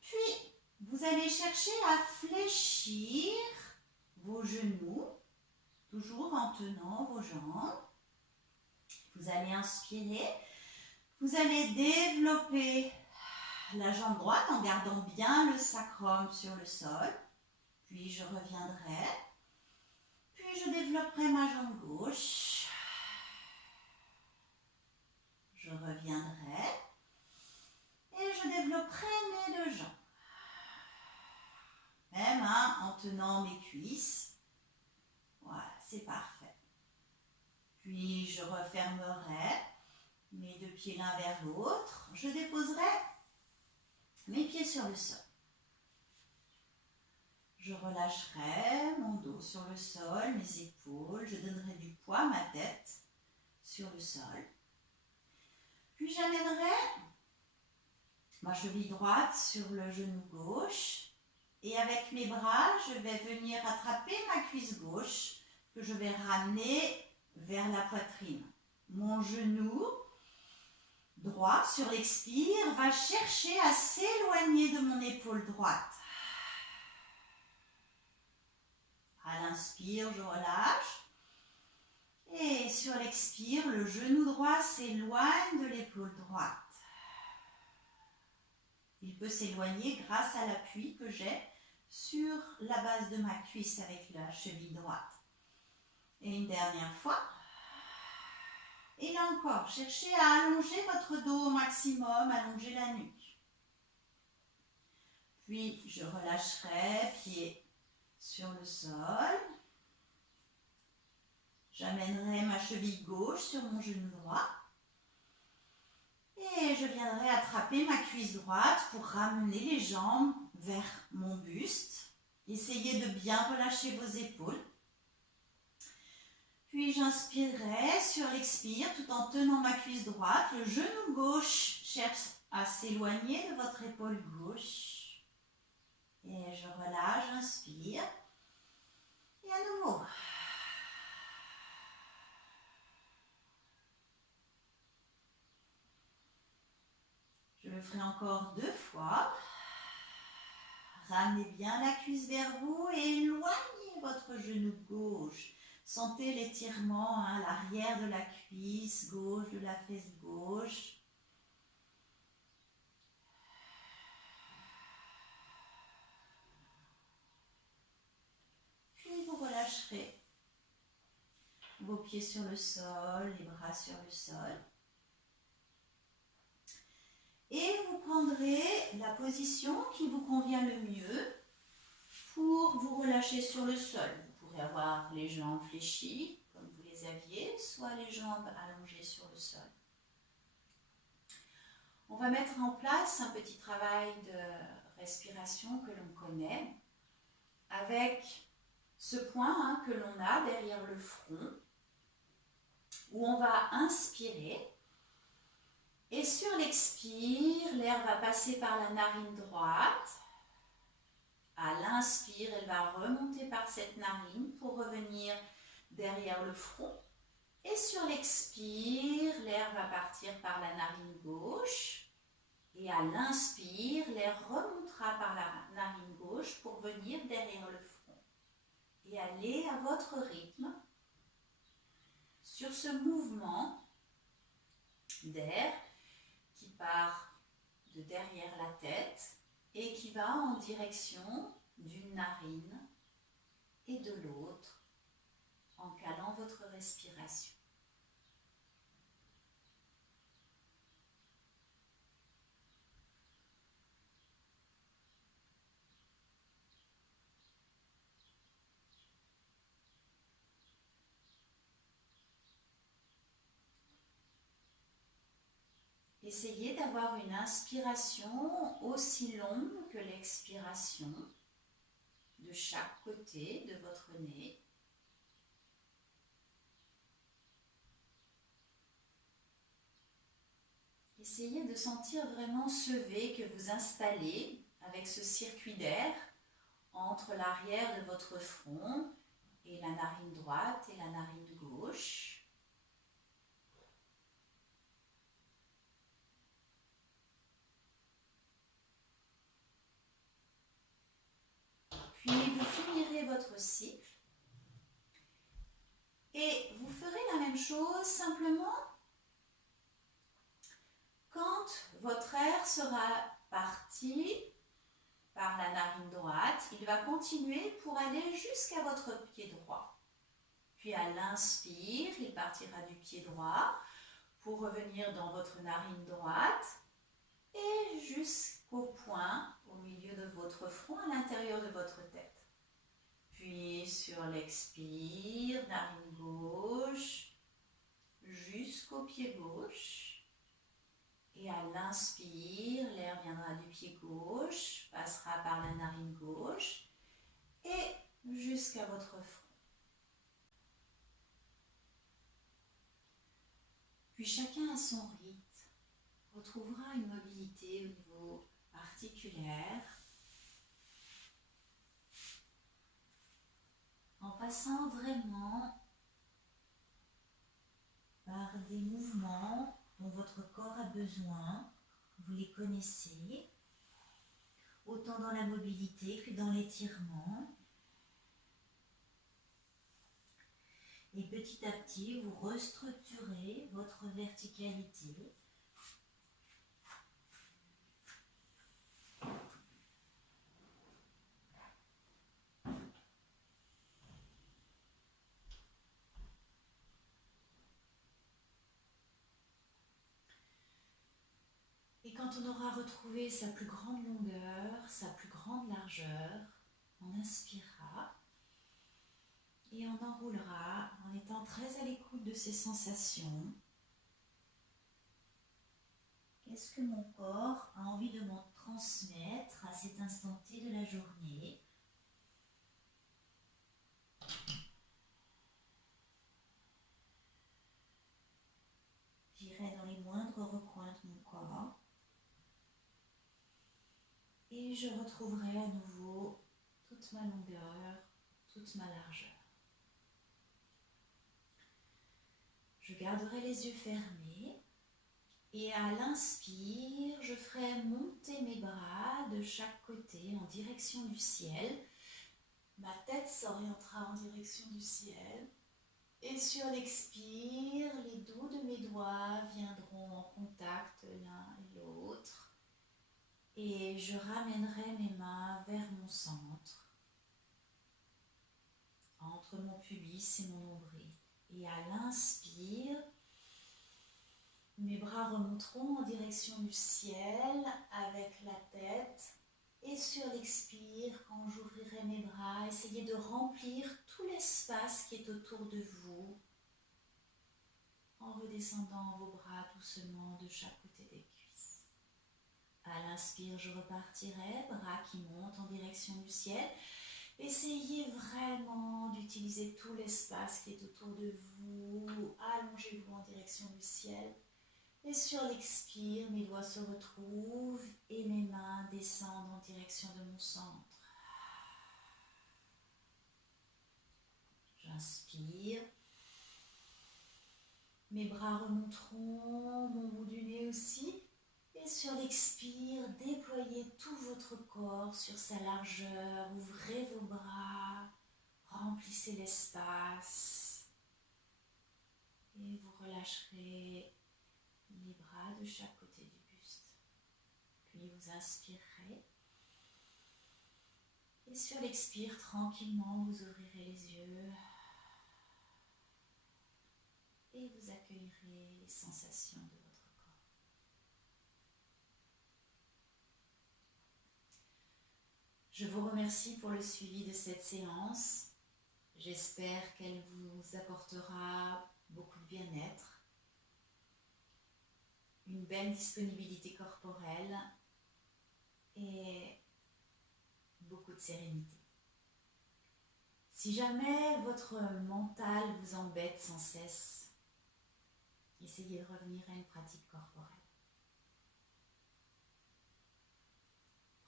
Puis, vous allez chercher à fléchir vos genoux, toujours en tenant vos jambes. Vous allez inspirer. Vous allez développer la jambe droite en gardant bien le sacrum sur le sol. Puis je reviendrai. Puis je développerai ma jambe gauche. Je reviendrai. Et je développerai mes deux jambes. Même en tenant mes cuisses. Voilà, c'est parfait. Puis je refermerai. mes deux pieds l'un vers l'autre. Je déposerai mes pieds sur le sol. Je relâcherai mon dos sur le sol, mes épaules. Je donnerai du poids à ma tête sur le sol. Puis j'amènerai ma cheville droite sur le genou gauche. Et avec mes bras, je vais venir attraper ma cuisse gauche que je vais ramener vers la poitrine. Mon genou droit sur l'expire va chercher à s'éloigner de mon épaule droite. À l'inspire, je relâche. Et sur l'expire, le genou droit s'éloigne de l'épaule droite. Il peut s'éloigner grâce à l'appui que j'ai sur la base de ma cuisse avec la cheville droite. Et une dernière fois. Et là encore, cherchez à allonger votre dos au maximum, allonger la nuque. Puis je relâcherai, pied sur le sol. J'amènerai ma cheville gauche sur mon genou droit. Et je viendrai attraper ma cuisse droite pour ramener les jambes vers mon buste. Essayez de bien relâcher vos épaules. Puis j'inspirerai sur l'expire tout en tenant ma cuisse droite. Le genou gauche cherche à s'éloigner de votre épaule gauche. Et je relâche, j'inspire. Et à nouveau. Je le ferai encore 2 fois. Ramenez bien la cuisse vers vous et éloignez votre genou gauche. Sentez l'étirement à l'arrière de la cuisse gauche, de la fesse gauche. Puis vous relâcherez vos pieds sur le sol, les bras sur le sol. Et vous prendrez la position qui vous convient le mieux pour vous relâcher sur le sol. Vous pourrez avoir les jambes fléchies, comme vous les aviez, soit les jambes allongées sur le sol. On va mettre en place un petit travail de respiration que l'on connaît, avec ce point que l'on a derrière le front, où on va inspirer. Et sur l'expire, l'air va passer par la narine droite. À l'inspire, elle va remonter par cette narine pour revenir derrière le front. Et sur l'expire, l'air va partir par la narine gauche. Et à l'inspire, l'air remontera par la narine gauche pour venir derrière le front. Et allez à votre rythme sur ce mouvement d'air qui part de derrière la tête et qui va en direction d'une narine et de l'autre en calant votre respiration. Essayez d'avoir une inspiration aussi longue que l'expiration de chaque côté de votre nez. Essayez de sentir vraiment ce V que vous installez avec ce circuit d'air entre l'arrière de votre front et la narine droite et la narine gauche. Puis vous finirez votre cycle et vous ferez la même chose simplement quand votre air sera parti par la narine droite. Il va continuer pour aller jusqu'à votre pied droit. Puis à l'inspire, il partira du pied droit pour revenir dans votre narine droite et jusqu'au point au milieu de votre front, à l'intérieur de votre tête. Puis sur l'expire, narine gauche, jusqu'au pied gauche. Et à l'inspire, l'air viendra du pied gauche, passera par la narine gauche et jusqu'à votre front. Puis chacun à son rythme retrouvera une mobilité au niveau articulaire en passant vraiment par des mouvements dont votre corps a besoin. Vous les connaissez, autant dans la mobilité que dans l'étirement. Et petit à petit, vous restructurez votre verticalité. Et quand on aura retrouvé sa plus grande longueur, sa plus grande largeur, on inspirera et on enroulera en étant très à l'écoute de ses sensations. Qu'est-ce que mon corps a envie de m'en transmettre à cet instant T de la journée? J'irai dans les moindres recoins de mon corps et je retrouverai à nouveau toute ma longueur, toute ma largeur. Je garderai les yeux fermés et à l'inspire, je ferai monter mes bras de chaque côté en direction du ciel. Ma tête s'orientera en direction du ciel. Et sur l'expire, les doigts de mes doigts viendront en contact l'un et l'autre. Et je ramènerai mes mains vers mon centre, entre mon pubis et mon nombril. Et à l'inspire, mes bras remonteront en direction du ciel avec la tête. Et sur l'expire, quand j'ouvrirai mes bras, essayez de remplir tout l'espace qui est autour de vous en redescendant vos bras doucement de chaque côté des cuisses. À l'inspire, je repartirai, bras qui montent en direction du ciel. Essayez vraiment d'utiliser tout l'espace qui est autour de vous. Allongez-vous en direction du ciel. Et sur l'expire, mes doigts se retrouvent et mes mains descendent en direction de mon centre. J'inspire. Mes bras remonteront, mon bout du nez aussi. Et sur l'expire, déployez tout votre corps sur sa largeur. Ouvrez vos bras, remplissez l'espace. Et vous relâcherez les bras de chaque côté du buste. Puis vous inspirerez. Et sur l'expire, tranquillement, vous ouvrirez les yeux. Et vous accueillerez les sensations de votre corps. Je vous remercie pour le suivi de cette séance. J'espère qu'elle vous apportera beaucoup de bien-être, une belle disponibilité corporelle et beaucoup de sérénité. Si jamais votre mental vous embête sans cesse, essayez de revenir à une pratique corporelle.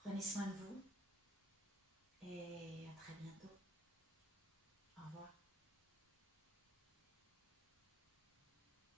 Prenez soin de vous et à très bientôt.